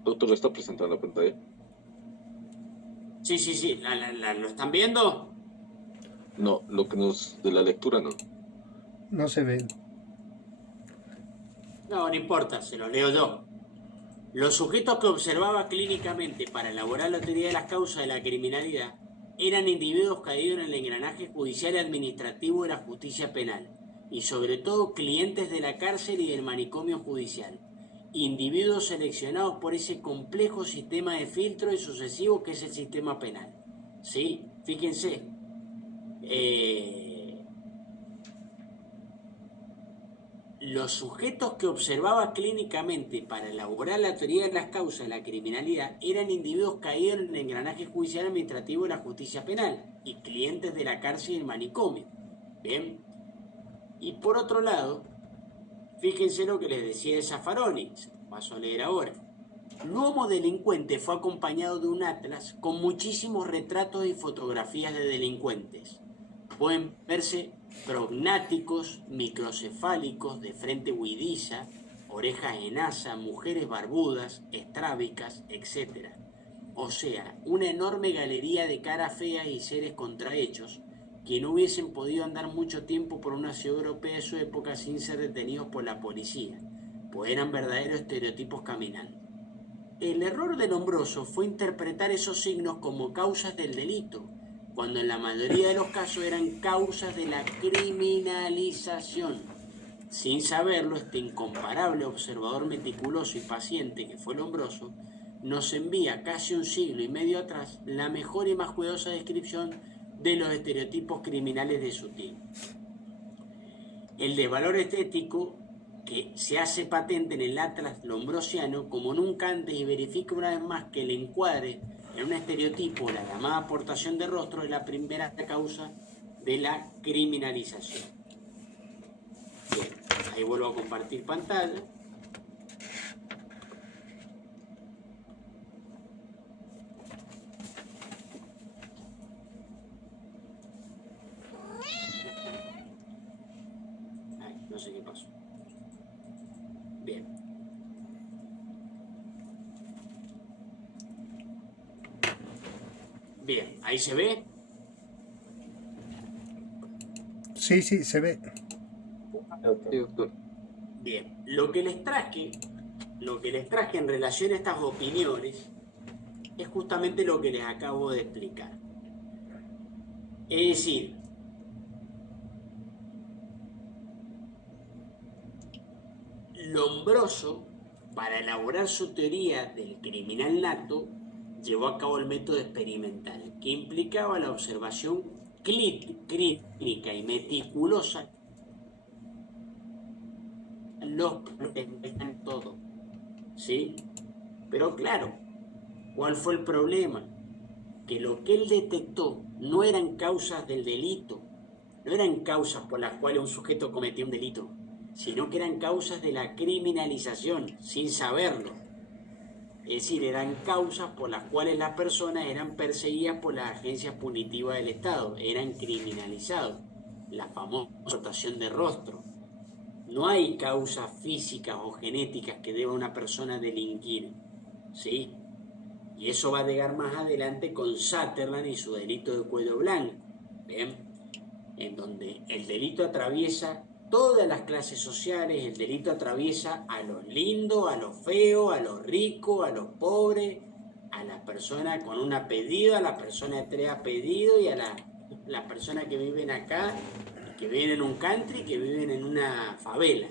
Doctor, ¿lo está presentando en pantalla? Sí. ¿Lo están viendo? No, lo que nos... de la lectura no. No se ve. No importa, se los leo yo. Los sujetos que observaba clínicamente para elaborar la teoría de las causas de la criminalidad eran individuos caídos en el engranaje judicial y administrativo de la justicia penal, y sobre todo clientes de la cárcel y del manicomio judicial, individuos seleccionados por ese complejo sistema de filtro y sucesivo que es el sistema penal. ¿Sí? Fíjense. Los sujetos que observaba clínicamente para elaborar la teoría de las causas de la criminalidad eran individuos caídos en el engranaje judicial administrativo de la justicia penal y clientes de la cárcel y el manicomio. Bien. Y por otro lado, fíjense lo que les decía de Zaffaroni, se lo paso a leer ahora. Luego delincuente fue acompañado de un atlas con muchísimos retratos y fotografías de delincuentes. Pueden verse prognáticos, microcefálicos, de frente huidiza, orejas en asa, mujeres barbudas, estrábicas, etc. O sea, una enorme galería de caras feas y seres contrahechos que no hubiesen podido andar mucho tiempo por una ciudad europea de su época sin ser detenidos por la policía, pues eran verdaderos estereotipos caminando. El error del Lombroso fue interpretar esos signos como causas del delito, cuando en la mayoría de los casos eran causas de la criminalización. Sin saberlo, este incomparable observador meticuloso y paciente que fue Lombroso nos envía casi un siglo y medio atrás la mejor y más cuidadosa descripción de los estereotipos criminales de su tiempo. El desvalor estético que se hace patente en el Atlas lombrosiano como nunca antes y verifica una vez más que el encuadre en un estereotipo, la llamada aportación de rostro, es la primera causa de la criminalización. Bien, ahí vuelvo a compartir pantalla. Ay, no sé qué pasó. Bien. Bien, ahí se ve. Sí, se ve. Sí, doctor. Bien, lo que les traje en relación a estas opiniones es justamente lo que les acabo de explicar. Es decir, Lombroso, para elaborar su teoría del criminal nato, llevó a cabo el método experimental, que implicaba la observación clínica y meticulosa de los problemas en todo. ¿Sí? Pero claro, ¿cuál fue el problema? Que lo que él detectó no eran causas del delito, no eran causas por las cuales un sujeto cometió un delito, sino que eran causas de la criminalización, sin saberlo. Es decir, eran causas por las cuales las personas eran perseguidas por las agencias punitivas del Estado, eran criminalizados, la famosa rotación de rostro. No hay causas físicas o genéticas que deba una persona delinquir, ¿sí? Y eso va a llegar más adelante con Sutherland y su delito de cuello blanco, ¿bien? En donde el delito atraviesa todas las clases sociales, el delito atraviesa a los lindos, a los feos, a los ricos, a los pobres, a la persona con un apellido, a la persona de 3 apellidos y a la persona que viven acá, que viven en un country, que viven en una favela.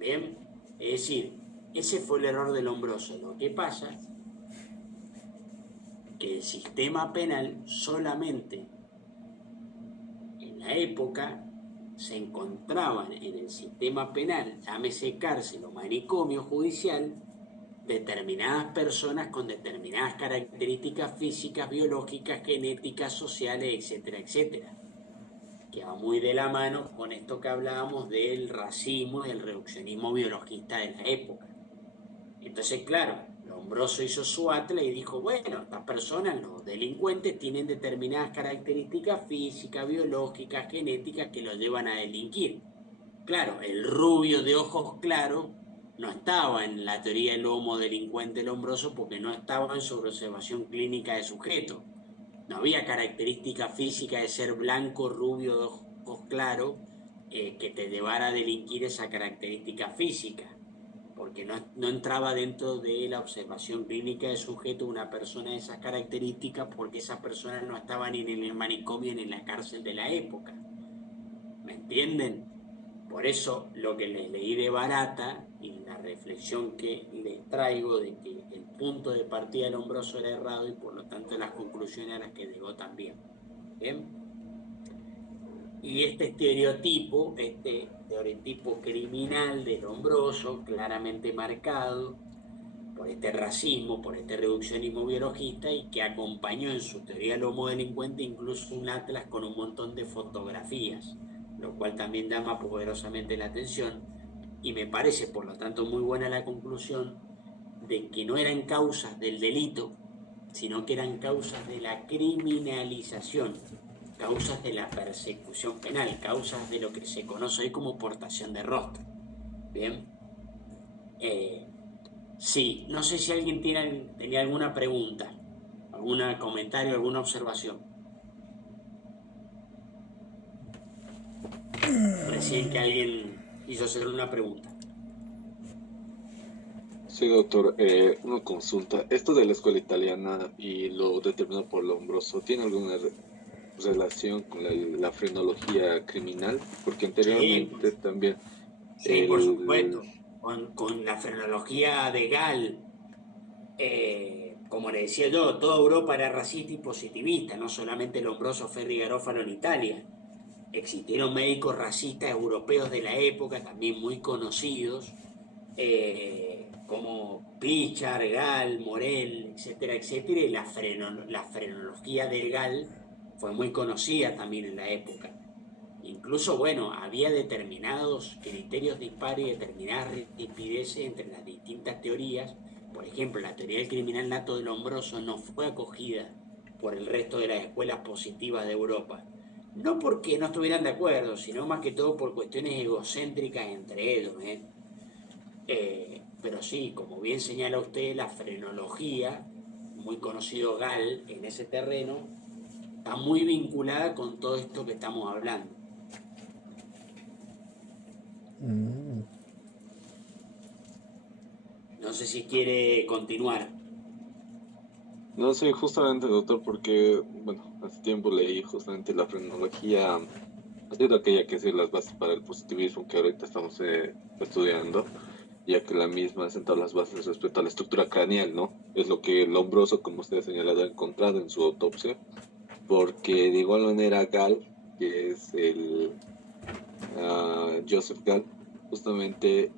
¿Bien? Es decir, ese fue el error del Lombroso. Lo que pasa que el sistema penal solamente en la época se encontraban en el sistema penal, llámese cárcel o manicomio judicial, determinadas personas con determinadas características físicas, biológicas, genéticas, sociales, etcétera, etcétera, que va muy de la mano con esto que hablábamos del racismo y el reduccionismo biologista de la época. Entonces, claro, Lombroso hizo su atlas y dijo, bueno, estas personas, los delincuentes, tienen determinadas características físicas, biológicas, genéticas que los llevan a delinquir. Claro, el rubio de ojos claros no estaba en la teoría del homo delincuente Lombroso porque no estaba en su observación clínica de sujeto. No había característica física de ser blanco, rubio, de ojos claros, que te llevara a delinquir esa característica física, porque no entraba dentro de la observación clínica de sujeto una persona de esas características, porque esa persona no estaba ni en el manicomio ni en la cárcel de la época. ¿Me entienden? Por eso lo que les leí de Barata y la reflexión que les traigo de que el punto de partida del Lombroso era errado y por lo tanto las conclusiones a las que llegó también. ¿Bien? Y este estereotipo criminal de Lombroso, claramente marcado por este racismo, por este reduccionismo biologista y que acompañó en su teoría del homo delincuente incluso un atlas con un montón de fotografías, lo cual también llama poderosamente la atención y me parece por lo tanto muy buena la conclusión de que no eran causas del delito, sino que eran causas de la criminalización, causas de la persecución penal, causas de lo que se conoce hoy como portación de rostro. Bien. Sí, no sé si alguien tenía alguna pregunta, algún comentario, alguna observación. Recién que alguien quiso hacer una pregunta. Sí, doctor, una consulta. Esto de la escuela italiana y lo determinado por Lombroso, ¿tiene alguna relación con la frenología criminal? Porque Sí, anteriormente también sí, por el... supuesto. Con la frenología de Gall, como le decía yo, toda Europa era racista y positivista, no solamente Lombroso, Ferri y Garófalo en Italia. Existieron médicos racistas europeos de la época, también muy conocidos, como Pichard, Gall, Morel, etcétera, etcétera, y la frenología de Gall fue muy conocida también en la época. Incluso, bueno, había determinados criterios dispares y determinadas rispideces entre las distintas teorías. Por ejemplo, la teoría del criminal nato de Lombroso no fue acogida por el resto de las escuelas positivas de Europa. No porque no estuvieran de acuerdo, sino más que todo por cuestiones egocéntricas entre ellos. Pero sí, como bien señala usted, la frenología, muy conocido Gall en ese terreno, está muy vinculada con todo esto que estamos hablando. No sé si quiere continuar. No sé, justamente, doctor, porque, bueno, hace tiempo leí justamente la frenología, ha sido aquella que hace las bases para el positivismo que ahorita estamos estudiando, ya que la misma ha sentado las bases respecto a la estructura craneal, ¿no? Es lo que Lombroso, como usted ha señalado, ha encontrado en su autopsia, porque de igual manera Gall, que es el Joseph Gall, justamente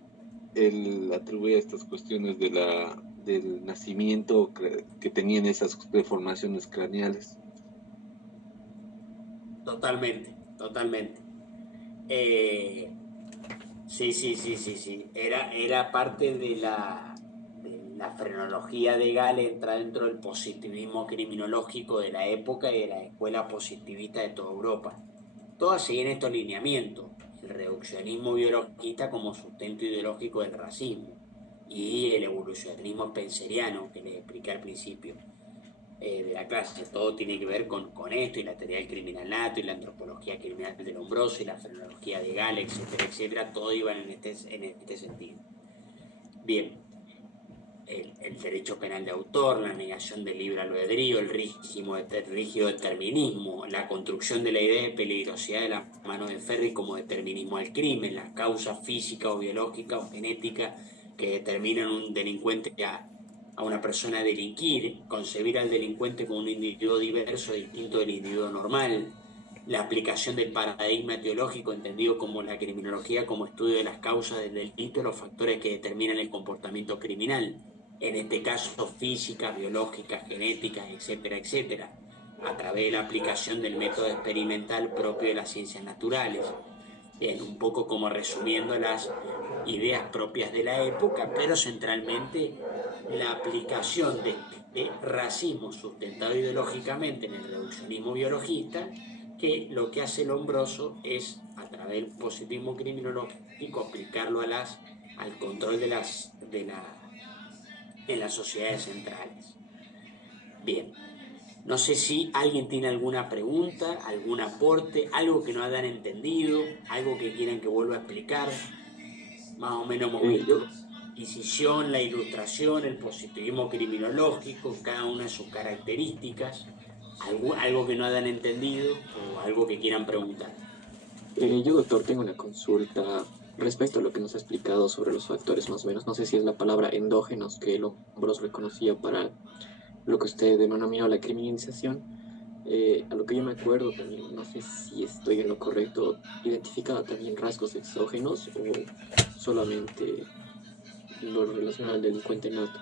él atribuye estas cuestiones del nacimiento que tenían esas deformaciones craneales. Totalmente, totalmente. Eh, sí, sí, sí, sí, sí. Era parte de la frenología de Gall, entra dentro del positivismo criminológico de la época y de la escuela positivista de toda Europa. Todas siguen estos lineamientos, el reduccionismo biologista como sustento ideológico del racismo y el evolucionismo spenceriano que les expliqué al principio de la clase. Todo tiene que ver con esto y la teoría del criminal nato y la antropología criminal de Lombroso y la frenología de Gall, etcétera, etcétera. Todo iba en este sentido. Bien, el derecho penal de autor, la negación del libre albedrío, el rígido determinismo, la construcción de la idea de peligrosidad de la mano de Ferri como determinismo al crimen, las causas físicas o biológicas o genéticas que determinan un delincuente a una persona a delinquir, concebir al delincuente como un individuo diverso, distinto del individuo normal, la aplicación del paradigma etiológico, entendido como la criminología como estudio de las causas del delito y los factores que determinan el comportamiento criminal, en este caso físicas, biológicas, genéticas, etcétera, etcétera, a través de la aplicación del método experimental propio de las ciencias naturales. Bien, un poco como resumiendo las ideas propias de la época, pero centralmente la aplicación de racismo sustentado ideológicamente en el reduccionismo biologista, que lo que hace Lombroso es, a través del positivismo criminológico, aplicarlo al control en las sociedades centrales. Bien, no sé si alguien tiene alguna pregunta, algún aporte, algo que no hayan entendido, algo que quieran que vuelva a explicar. Más o menos hemos visto la Inquisición, la Ilustración, el positivismo criminológico, cada una de sus características, algo que no hayan entendido o algo que quieran preguntar. Yo, doctor, tengo una consulta respecto a lo que nos ha explicado sobre los factores más o menos. No sé si es la palabra endógenos que Lombroso reconocía para lo que usted denominó la criminalización. A lo que yo me acuerdo también, no sé si estoy en lo correcto, identificaba también rasgos exógenos o solamente lo relacionado al delincuente nato.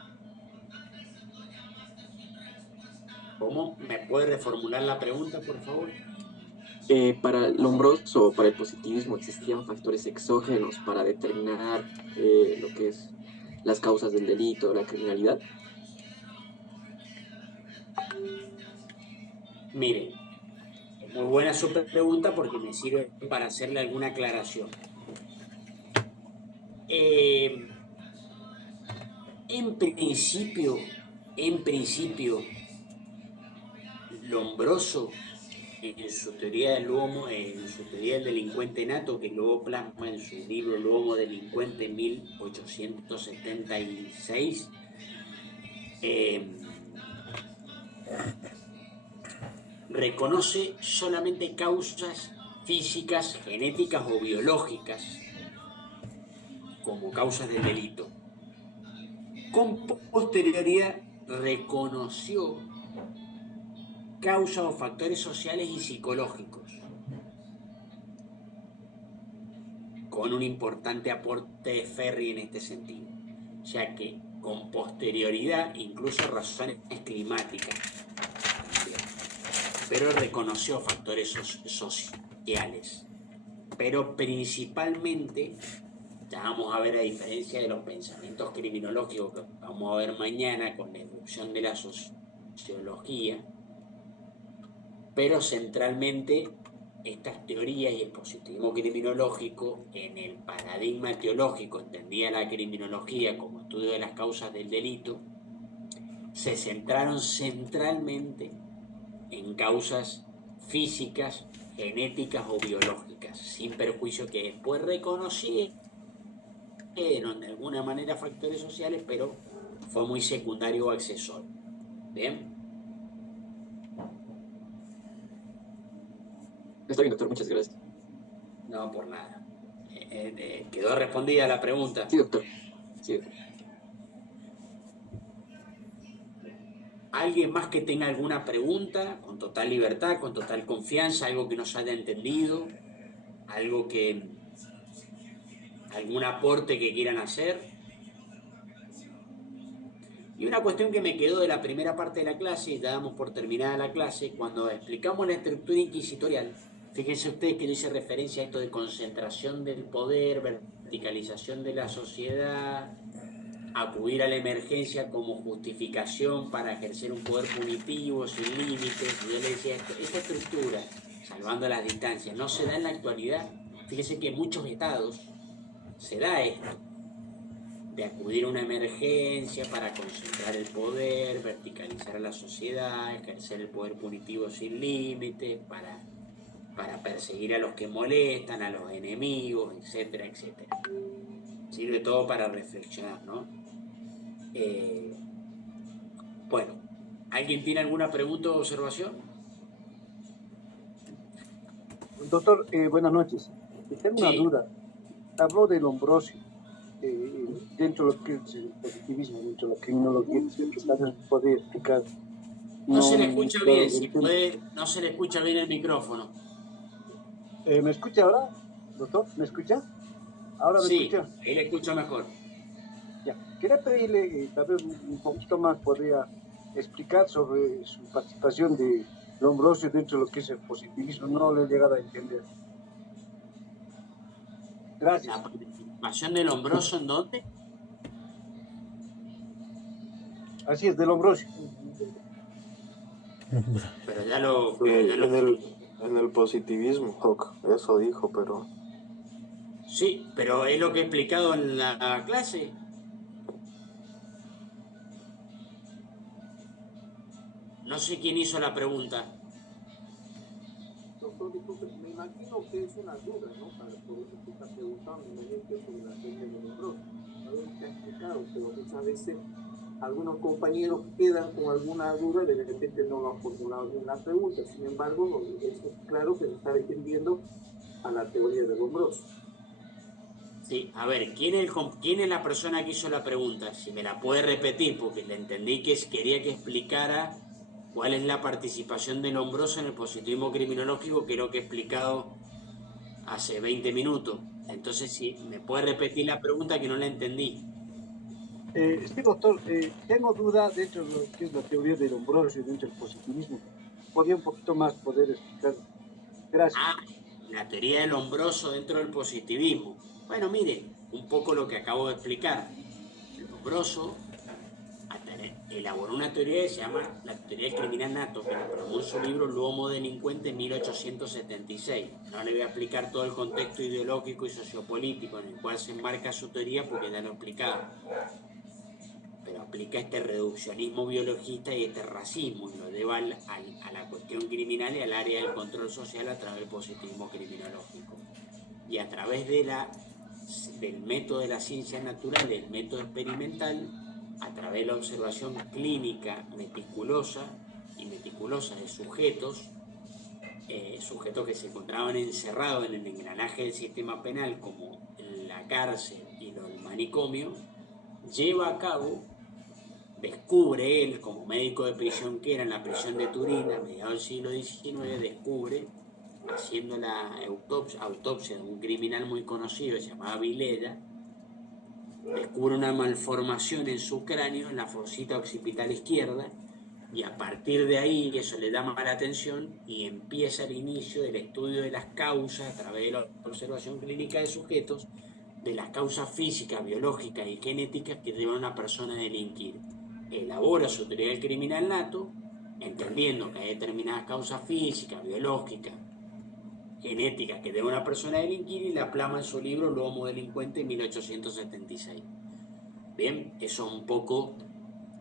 ¿Cómo? ¿Me puede reformular la pregunta, por favor? Para Lombroso, para el positivismo, existían factores exógenos para determinar lo que es las causas del delito, la criminalidad. Mire, es muy buena su pregunta porque me sirve para hacerle alguna aclaración. En principio, Lombroso, en su teoría del lomo, en su teoría del delincuente nato, que luego plasma en su libro El Homo Delincuente en 1876, reconoce solamente causas físicas, genéticas o biológicas como causas del delito. Con posterioridad reconoció causas o factores sociales y psicológicos, con un importante aporte de Ferri en este sentido, ya que con posterioridad incluso razones climáticas también, pero reconoció factores sociales, pero principalmente, ya vamos a ver, a diferencia de los pensamientos criminológicos que vamos a ver mañana con la inducción de la sociología, pero centralmente estas teorías y el positivismo criminológico, en el paradigma teológico, entendía la criminología como estudio de las causas del delito, se centraron centralmente en causas físicas, genéticas o biológicas, sin perjuicio que después reconocieron de alguna manera factores sociales, pero fue muy secundario o accesorio. ¿Bien? Está bien, doctor, muchas gracias. No, por nada. ¿Quedó respondida la pregunta? Sí, doctor. Sí, doctor. ¿Alguien más que tenga alguna pregunta? Con total libertad, con total confianza, algo que no se haya entendido, algún aporte que quieran hacer. Y una cuestión que me quedó de la primera parte de la clase, y ya damos por terminada la clase, cuando explicamos la estructura inquisitorial, fíjense ustedes que yo hice referencia a esto de concentración del poder, verticalización de la sociedad, acudir a la emergencia como justificación para ejercer un poder punitivo sin límites. Yo le decía, esta estructura, salvando las distancias, no se da en la actualidad. Fíjense que en muchos estados se da esto, de acudir a una emergencia para concentrar el poder, verticalizar a la sociedad, ejercer el poder punitivo sin límites, para perseguir a los que molestan, a los enemigos, etcétera, etcétera. Sirve todo para reflexionar, ¿no? Bueno, ¿alguien tiene alguna pregunta o observación? Doctor, buenas noches. Tengo una Sí. duda. Habló de Lombroso dentro de lo que es el positivismo, dentro de la criminología, que tal vez podría explicar. No se le escucha bien, el si tema. puede, no se le escucha bien el micrófono. ¿Me escucha ahora, doctor? ¿Me escucha? ¿Ahora me Sí, escucha? ahí le escucho mejor. Ya. Quería pedirle, tal vez un poquito más, podría explicar sobre su participación de Lombroso dentro de lo que es el positivismo. No le he llegado a entender. La Gracias. participación del Lombroso, ¿en dónde? Así es, de Lombroso. Pero ya lo, En el positivismo, Hawk, eso dijo, pero sí, pero es lo que he explicado en la clase. No sé quién hizo la pregunta. Doctor, disculpe, me imagino que es una duda, ¿no? Por eso que está preguntando, me imagino que es sobre la teoría de Lombroso. Sabemos que ha explicado, pero muchas veces algunos compañeros quedan con alguna duda, de repente no lo han formulado bien la pregunta. Sin embargo, es claro que se está defendiendo a la teoría de Lombroso. Sí, a ver, ¿quién es la persona que hizo la pregunta? Si me la puede repetir, porque le entendí que quería que explicara cuál es la participación del Lombroso en el positivismo criminológico, que es lo que he explicado hace 20 minutos. Entonces, si me puede repetir la pregunta que no la entendí. Sí, doctor, tengo duda dentro de lo que es la teoría del Lombroso y dentro del positivismo. ¿Podría un poquito más poder explicar? Gracias. Ah, la teoría del Lombroso dentro del positivismo. Bueno, mire, un poco lo que acabo de explicar. El Lombroso elaboró una teoría que se llama la teoría del criminal nato, que la plasmó en su libro L'Uomo Delincuente en 1876. No le voy a explicar todo el contexto ideológico y sociopolítico en el cual se enmarca su teoría porque ya lo he explicado. Pero aplica este reduccionismo biologista y este racismo y lo lleva a la cuestión criminal y al área del control social a través del positivismo criminológico. Y a través del método de la ciencia natural, del método experimental, a través de la observación clínica meticulosa de sujetos, sujetos que se encontraban encerrados en el engranaje del sistema penal como la cárcel y el manicomio, lleva a cabo, descubre él como médico de prisión que era en la prisión de Turín a mediados del siglo XIX, descubre, haciendo la autopsia de un criminal muy conocido, se llamaba Vileda, descubre una malformación en su cráneo, en la fosita occipital izquierda, y a partir de ahí eso le llama la atención y empieza el inicio del estudio de las causas a través de la observación clínica de sujetos, de las causas físicas, biológicas y genéticas que llevan a una persona a delinquir. Elabora su teoría del criminal nato, entendiendo que hay determinadas causas físicas, biológicas, genéticas que llevan a una persona a delinquir y la plasma en su libro L'Uomo Delincuente en 1876. Bien, eso un poco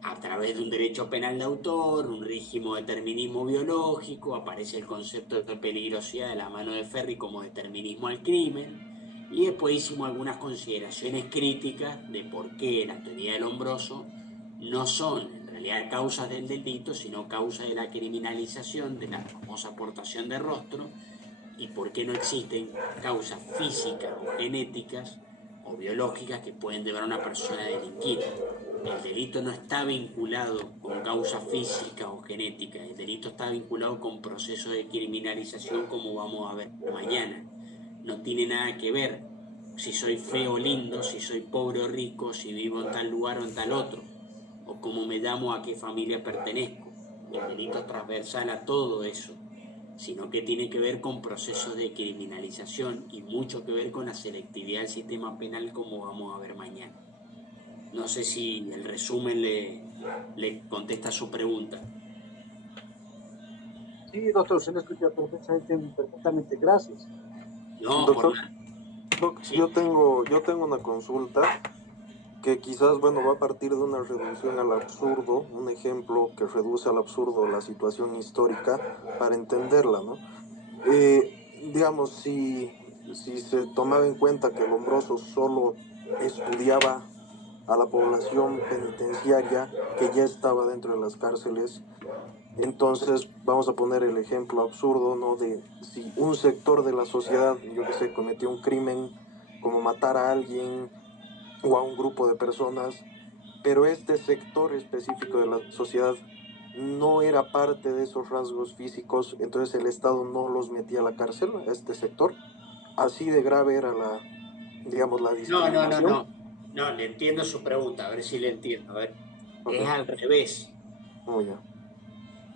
a través de un derecho penal de autor, un rígido determinismo biológico, aparece el concepto de peligrosidad de la mano de Ferri como determinismo al crimen, y después hicimos algunas consideraciones críticas de por qué la teoría del Lombroso no son en realidad causas del delito, sino causas de la criminalización, de la famosa aportación de rostro, y por qué no existen causas físicas o genéticas o biológicas que pueden llevar a una persona a delinquir. El delito no está vinculado con causas físicas o genéticas, el delito está vinculado con procesos de criminalización como vamos a ver mañana. No tiene nada que ver si soy feo o lindo, si soy pobre o rico, si vivo en tal lugar o en tal otro, o cómo me llamo, a qué familia pertenezco. El delito es transversal a todo eso, sino que tiene que ver con procesos de criminalización y mucho que ver con la selectividad del sistema penal como vamos a ver mañana. No sé si el resumen le contesta su pregunta. Sí, doctor, se le escucha perfectamente. Gracias. No, por doctor, nada. Hawk, Sí. yo tengo una consulta que quizás, bueno, va a partir de una reducción al absurdo, un ejemplo que reduce al absurdo la situación histórica para entenderla, ¿no? Digamos, si se tomaba en cuenta que Lombroso solo estudiaba a la población penitenciaria que ya estaba dentro de las cárceles, entonces vamos a poner el ejemplo absurdo, ¿no? De si un sector de la sociedad, yo que sé, cometió un crimen como matar a alguien o a un grupo de personas, pero este sector específico de la sociedad no era parte de esos rasgos físicos, entonces el Estado no los metía a la cárcel, a este sector. Así de grave era la, digamos, la No, no, no, discriminación. no. No, le entiendo su pregunta, a ver si le entiendo. A ver, Ok, es al revés. oh, ya.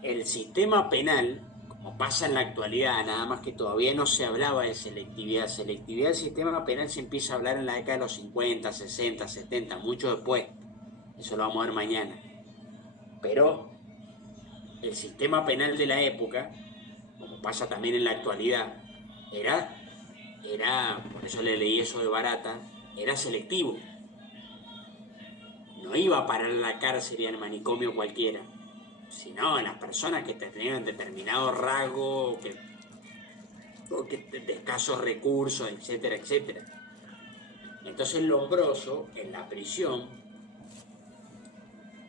El sistema penal, como pasa en la actualidad, nada más que todavía no se hablaba de selectividad. Selectividad del sistema penal se empieza a hablar en la década de los 50, 60, 70, mucho después. Eso lo vamos a ver mañana. Pero el sistema penal de la época, como pasa también en la actualidad, por eso le leí eso de Barata, era selectivo. No iba a parar a la cárcel y al manicomio cualquiera, sino a las personas que tenían determinado rasgo o que de escasos recursos, etcétera, etcétera. Entonces Lombroso, en la prisión,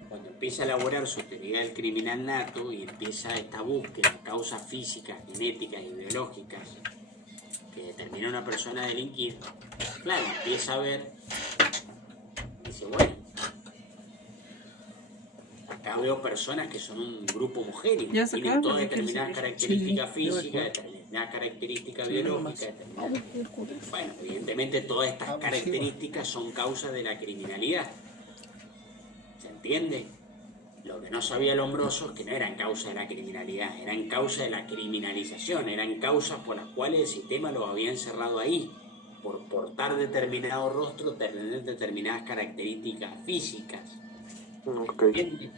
cuando empieza a elaborar su teoría del criminal nato y empieza esta búsqueda de causas físicas, genéticas y biológicas que determina a una persona a delinquir, claro, empieza a ver, dice, bueno, acá veo personas que son un grupo homogéneo, Ya tienen sacaron todas el que determinadas se- características Sí, físicas, determinadas características biológicas, determinadas... Bueno, evidentemente todas estas características son causas de la criminalidad. ¿Se entiende? Lo que no sabía Lombroso es que no eran causa de la criminalidad, eran causa de la criminalización, eran causas por las cuales el sistema los había encerrado ahí, por portar determinado rostro, tener determinadas características físicas. Ok, ¿Entiende?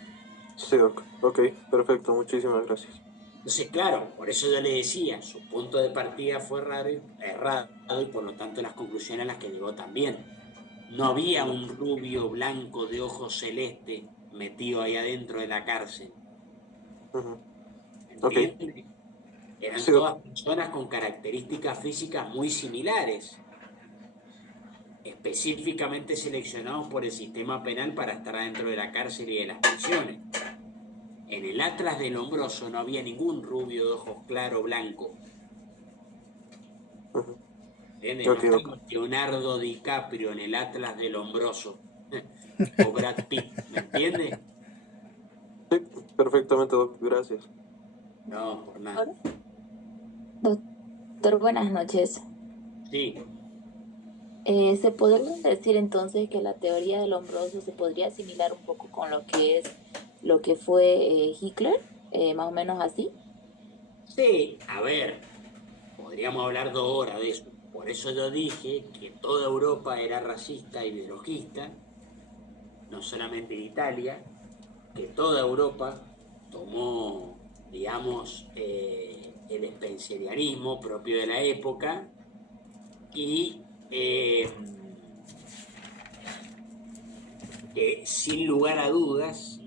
sí, ok, perfecto, muchísimas gracias. Entonces, claro, por eso yo le decía, su punto de partida fue errado y por lo tanto las conclusiones a las que llegó también. No había un rubio blanco de ojos celeste metido ahí adentro de la cárcel. Ujú. Ok, ¿Entiendes? Eran sí, todas personas con características físicas muy similares, específicamente seleccionados por el sistema penal para estar adentro de la cárcel y de las prisiones. En el Atlas del Lombroso no había ningún rubio de ojos claro blanco. ujú. ¿Entiendes? No Ok, estaba Leonardo DiCaprio en el Atlas del Lombroso o Brad Pitt, ¿me entiendes? sí, perfectamente, Doc, gracias. No, por nada. Doctor, buenas noches. Sí, ¿Se podría decir entonces que la teoría del hombroso se podría asimilar un poco con lo que fue Hitler? Más o menos así. sí, a ver, podríamos hablar 2 horas de eso. Por eso yo dije que toda Europa era racista y biologista, no solamente Italia, que toda Europa tomó, digamos, el spencerianismo propio de la época y que sin lugar a dudas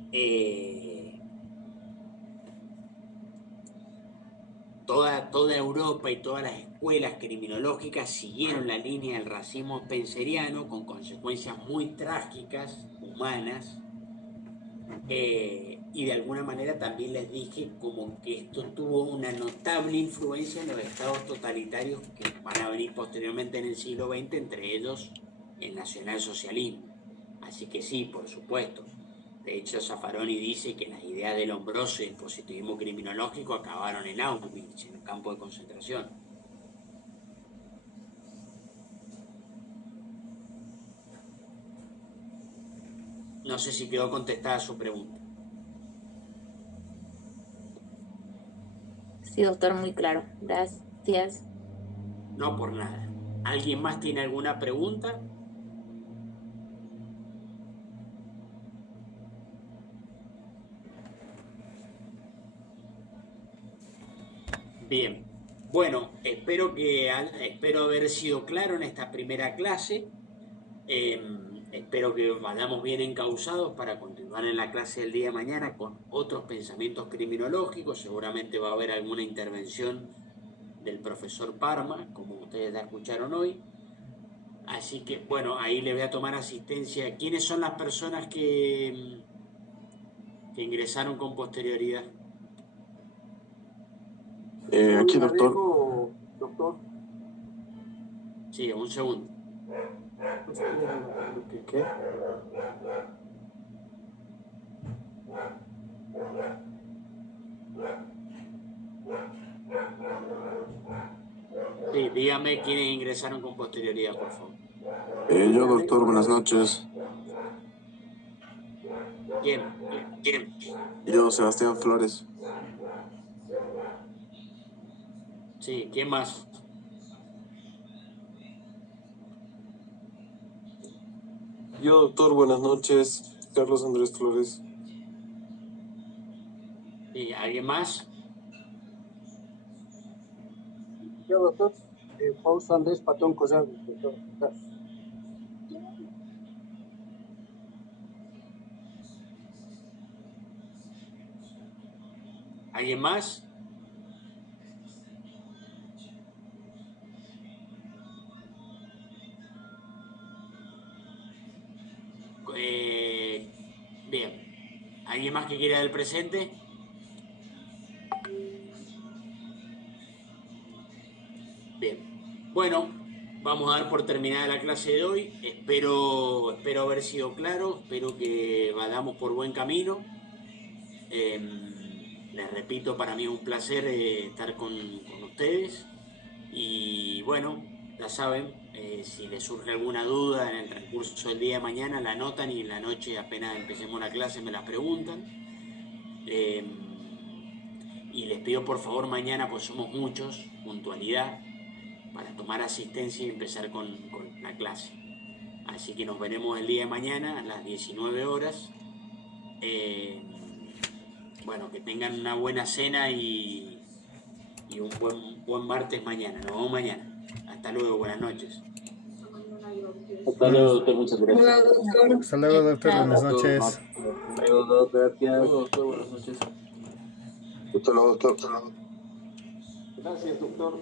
toda Europa y todas las escuelas criminológicas siguieron la línea del racismo spenceriano con consecuencias muy trágicas, humanas, y de alguna manera también les dije como que esto tuvo una notable influencia en los estados totalitarios que van a venir posteriormente en el siglo XX, entre ellos el nacionalsocialismo. Así que sí, por supuesto. De hecho, Zaffaroni dice que las ideas del Lombroso y el positivismo criminológico acabaron en Auschwitz, en el campo de concentración. No sé si quedó contestada su pregunta. Sí, doctor, muy claro. Gracias. No por nada. ¿Alguien más tiene alguna pregunta? Bien. Bueno, espero haber sido claro en esta primera clase. Espero que vayamos bien encausados para continuar en la clase del día de mañana con otros pensamientos criminológicos. Seguramente va a haber alguna intervención del profesor Parma, como ustedes ya escucharon hoy. Así que, bueno, ahí le voy a tomar asistencia. ¿Quiénes son las personas que ingresaron con posterioridad? Hoy Aquí, la doctor. dejo, doctor. Sí, un segundo. ¿Qué? Dígame quiénes ingresaron con posterioridad, por favor. Yo, doctor, buenas noches. ¿Quién? ¿Quién? Yo, Sebastián Flores. Sí, ¿quién más? Yo, doctor, buenas noches. Carlos Andrés Flores. Sí, ¿alguien más? Yo, doctor, Fausto Andrés Patón Cosal, doctor. ¿Alguien más? Bien. ¿Alguien más que quiera del presente? Bien. Bueno, vamos a dar por terminada la clase de hoy. Espero haber sido claro. Espero que vayamos por buen camino. Les repito, para mí es un placer estar con ustedes. Y bueno, ya saben, si les surge alguna duda en el transcurso del día de mañana, la anotan y en la noche, apenas empecemos la clase, me la preguntan. Y les pido por favor mañana, pues somos muchos, puntualidad, para tomar asistencia y empezar con la clase. Así que nos veremos el día de mañana a las 19 horas. Bueno, que tengan una buena cena y un buen martes mañana. Nos vemos mañana. Hasta luego, buenas noches. Hasta luego, doctor, muchas gracias. Hasta luego, doctor. Buenas noches. Hasta luego, doctor, gracias. Doctor, buenas noches. Hasta luego, doctor. Gracias, doctor.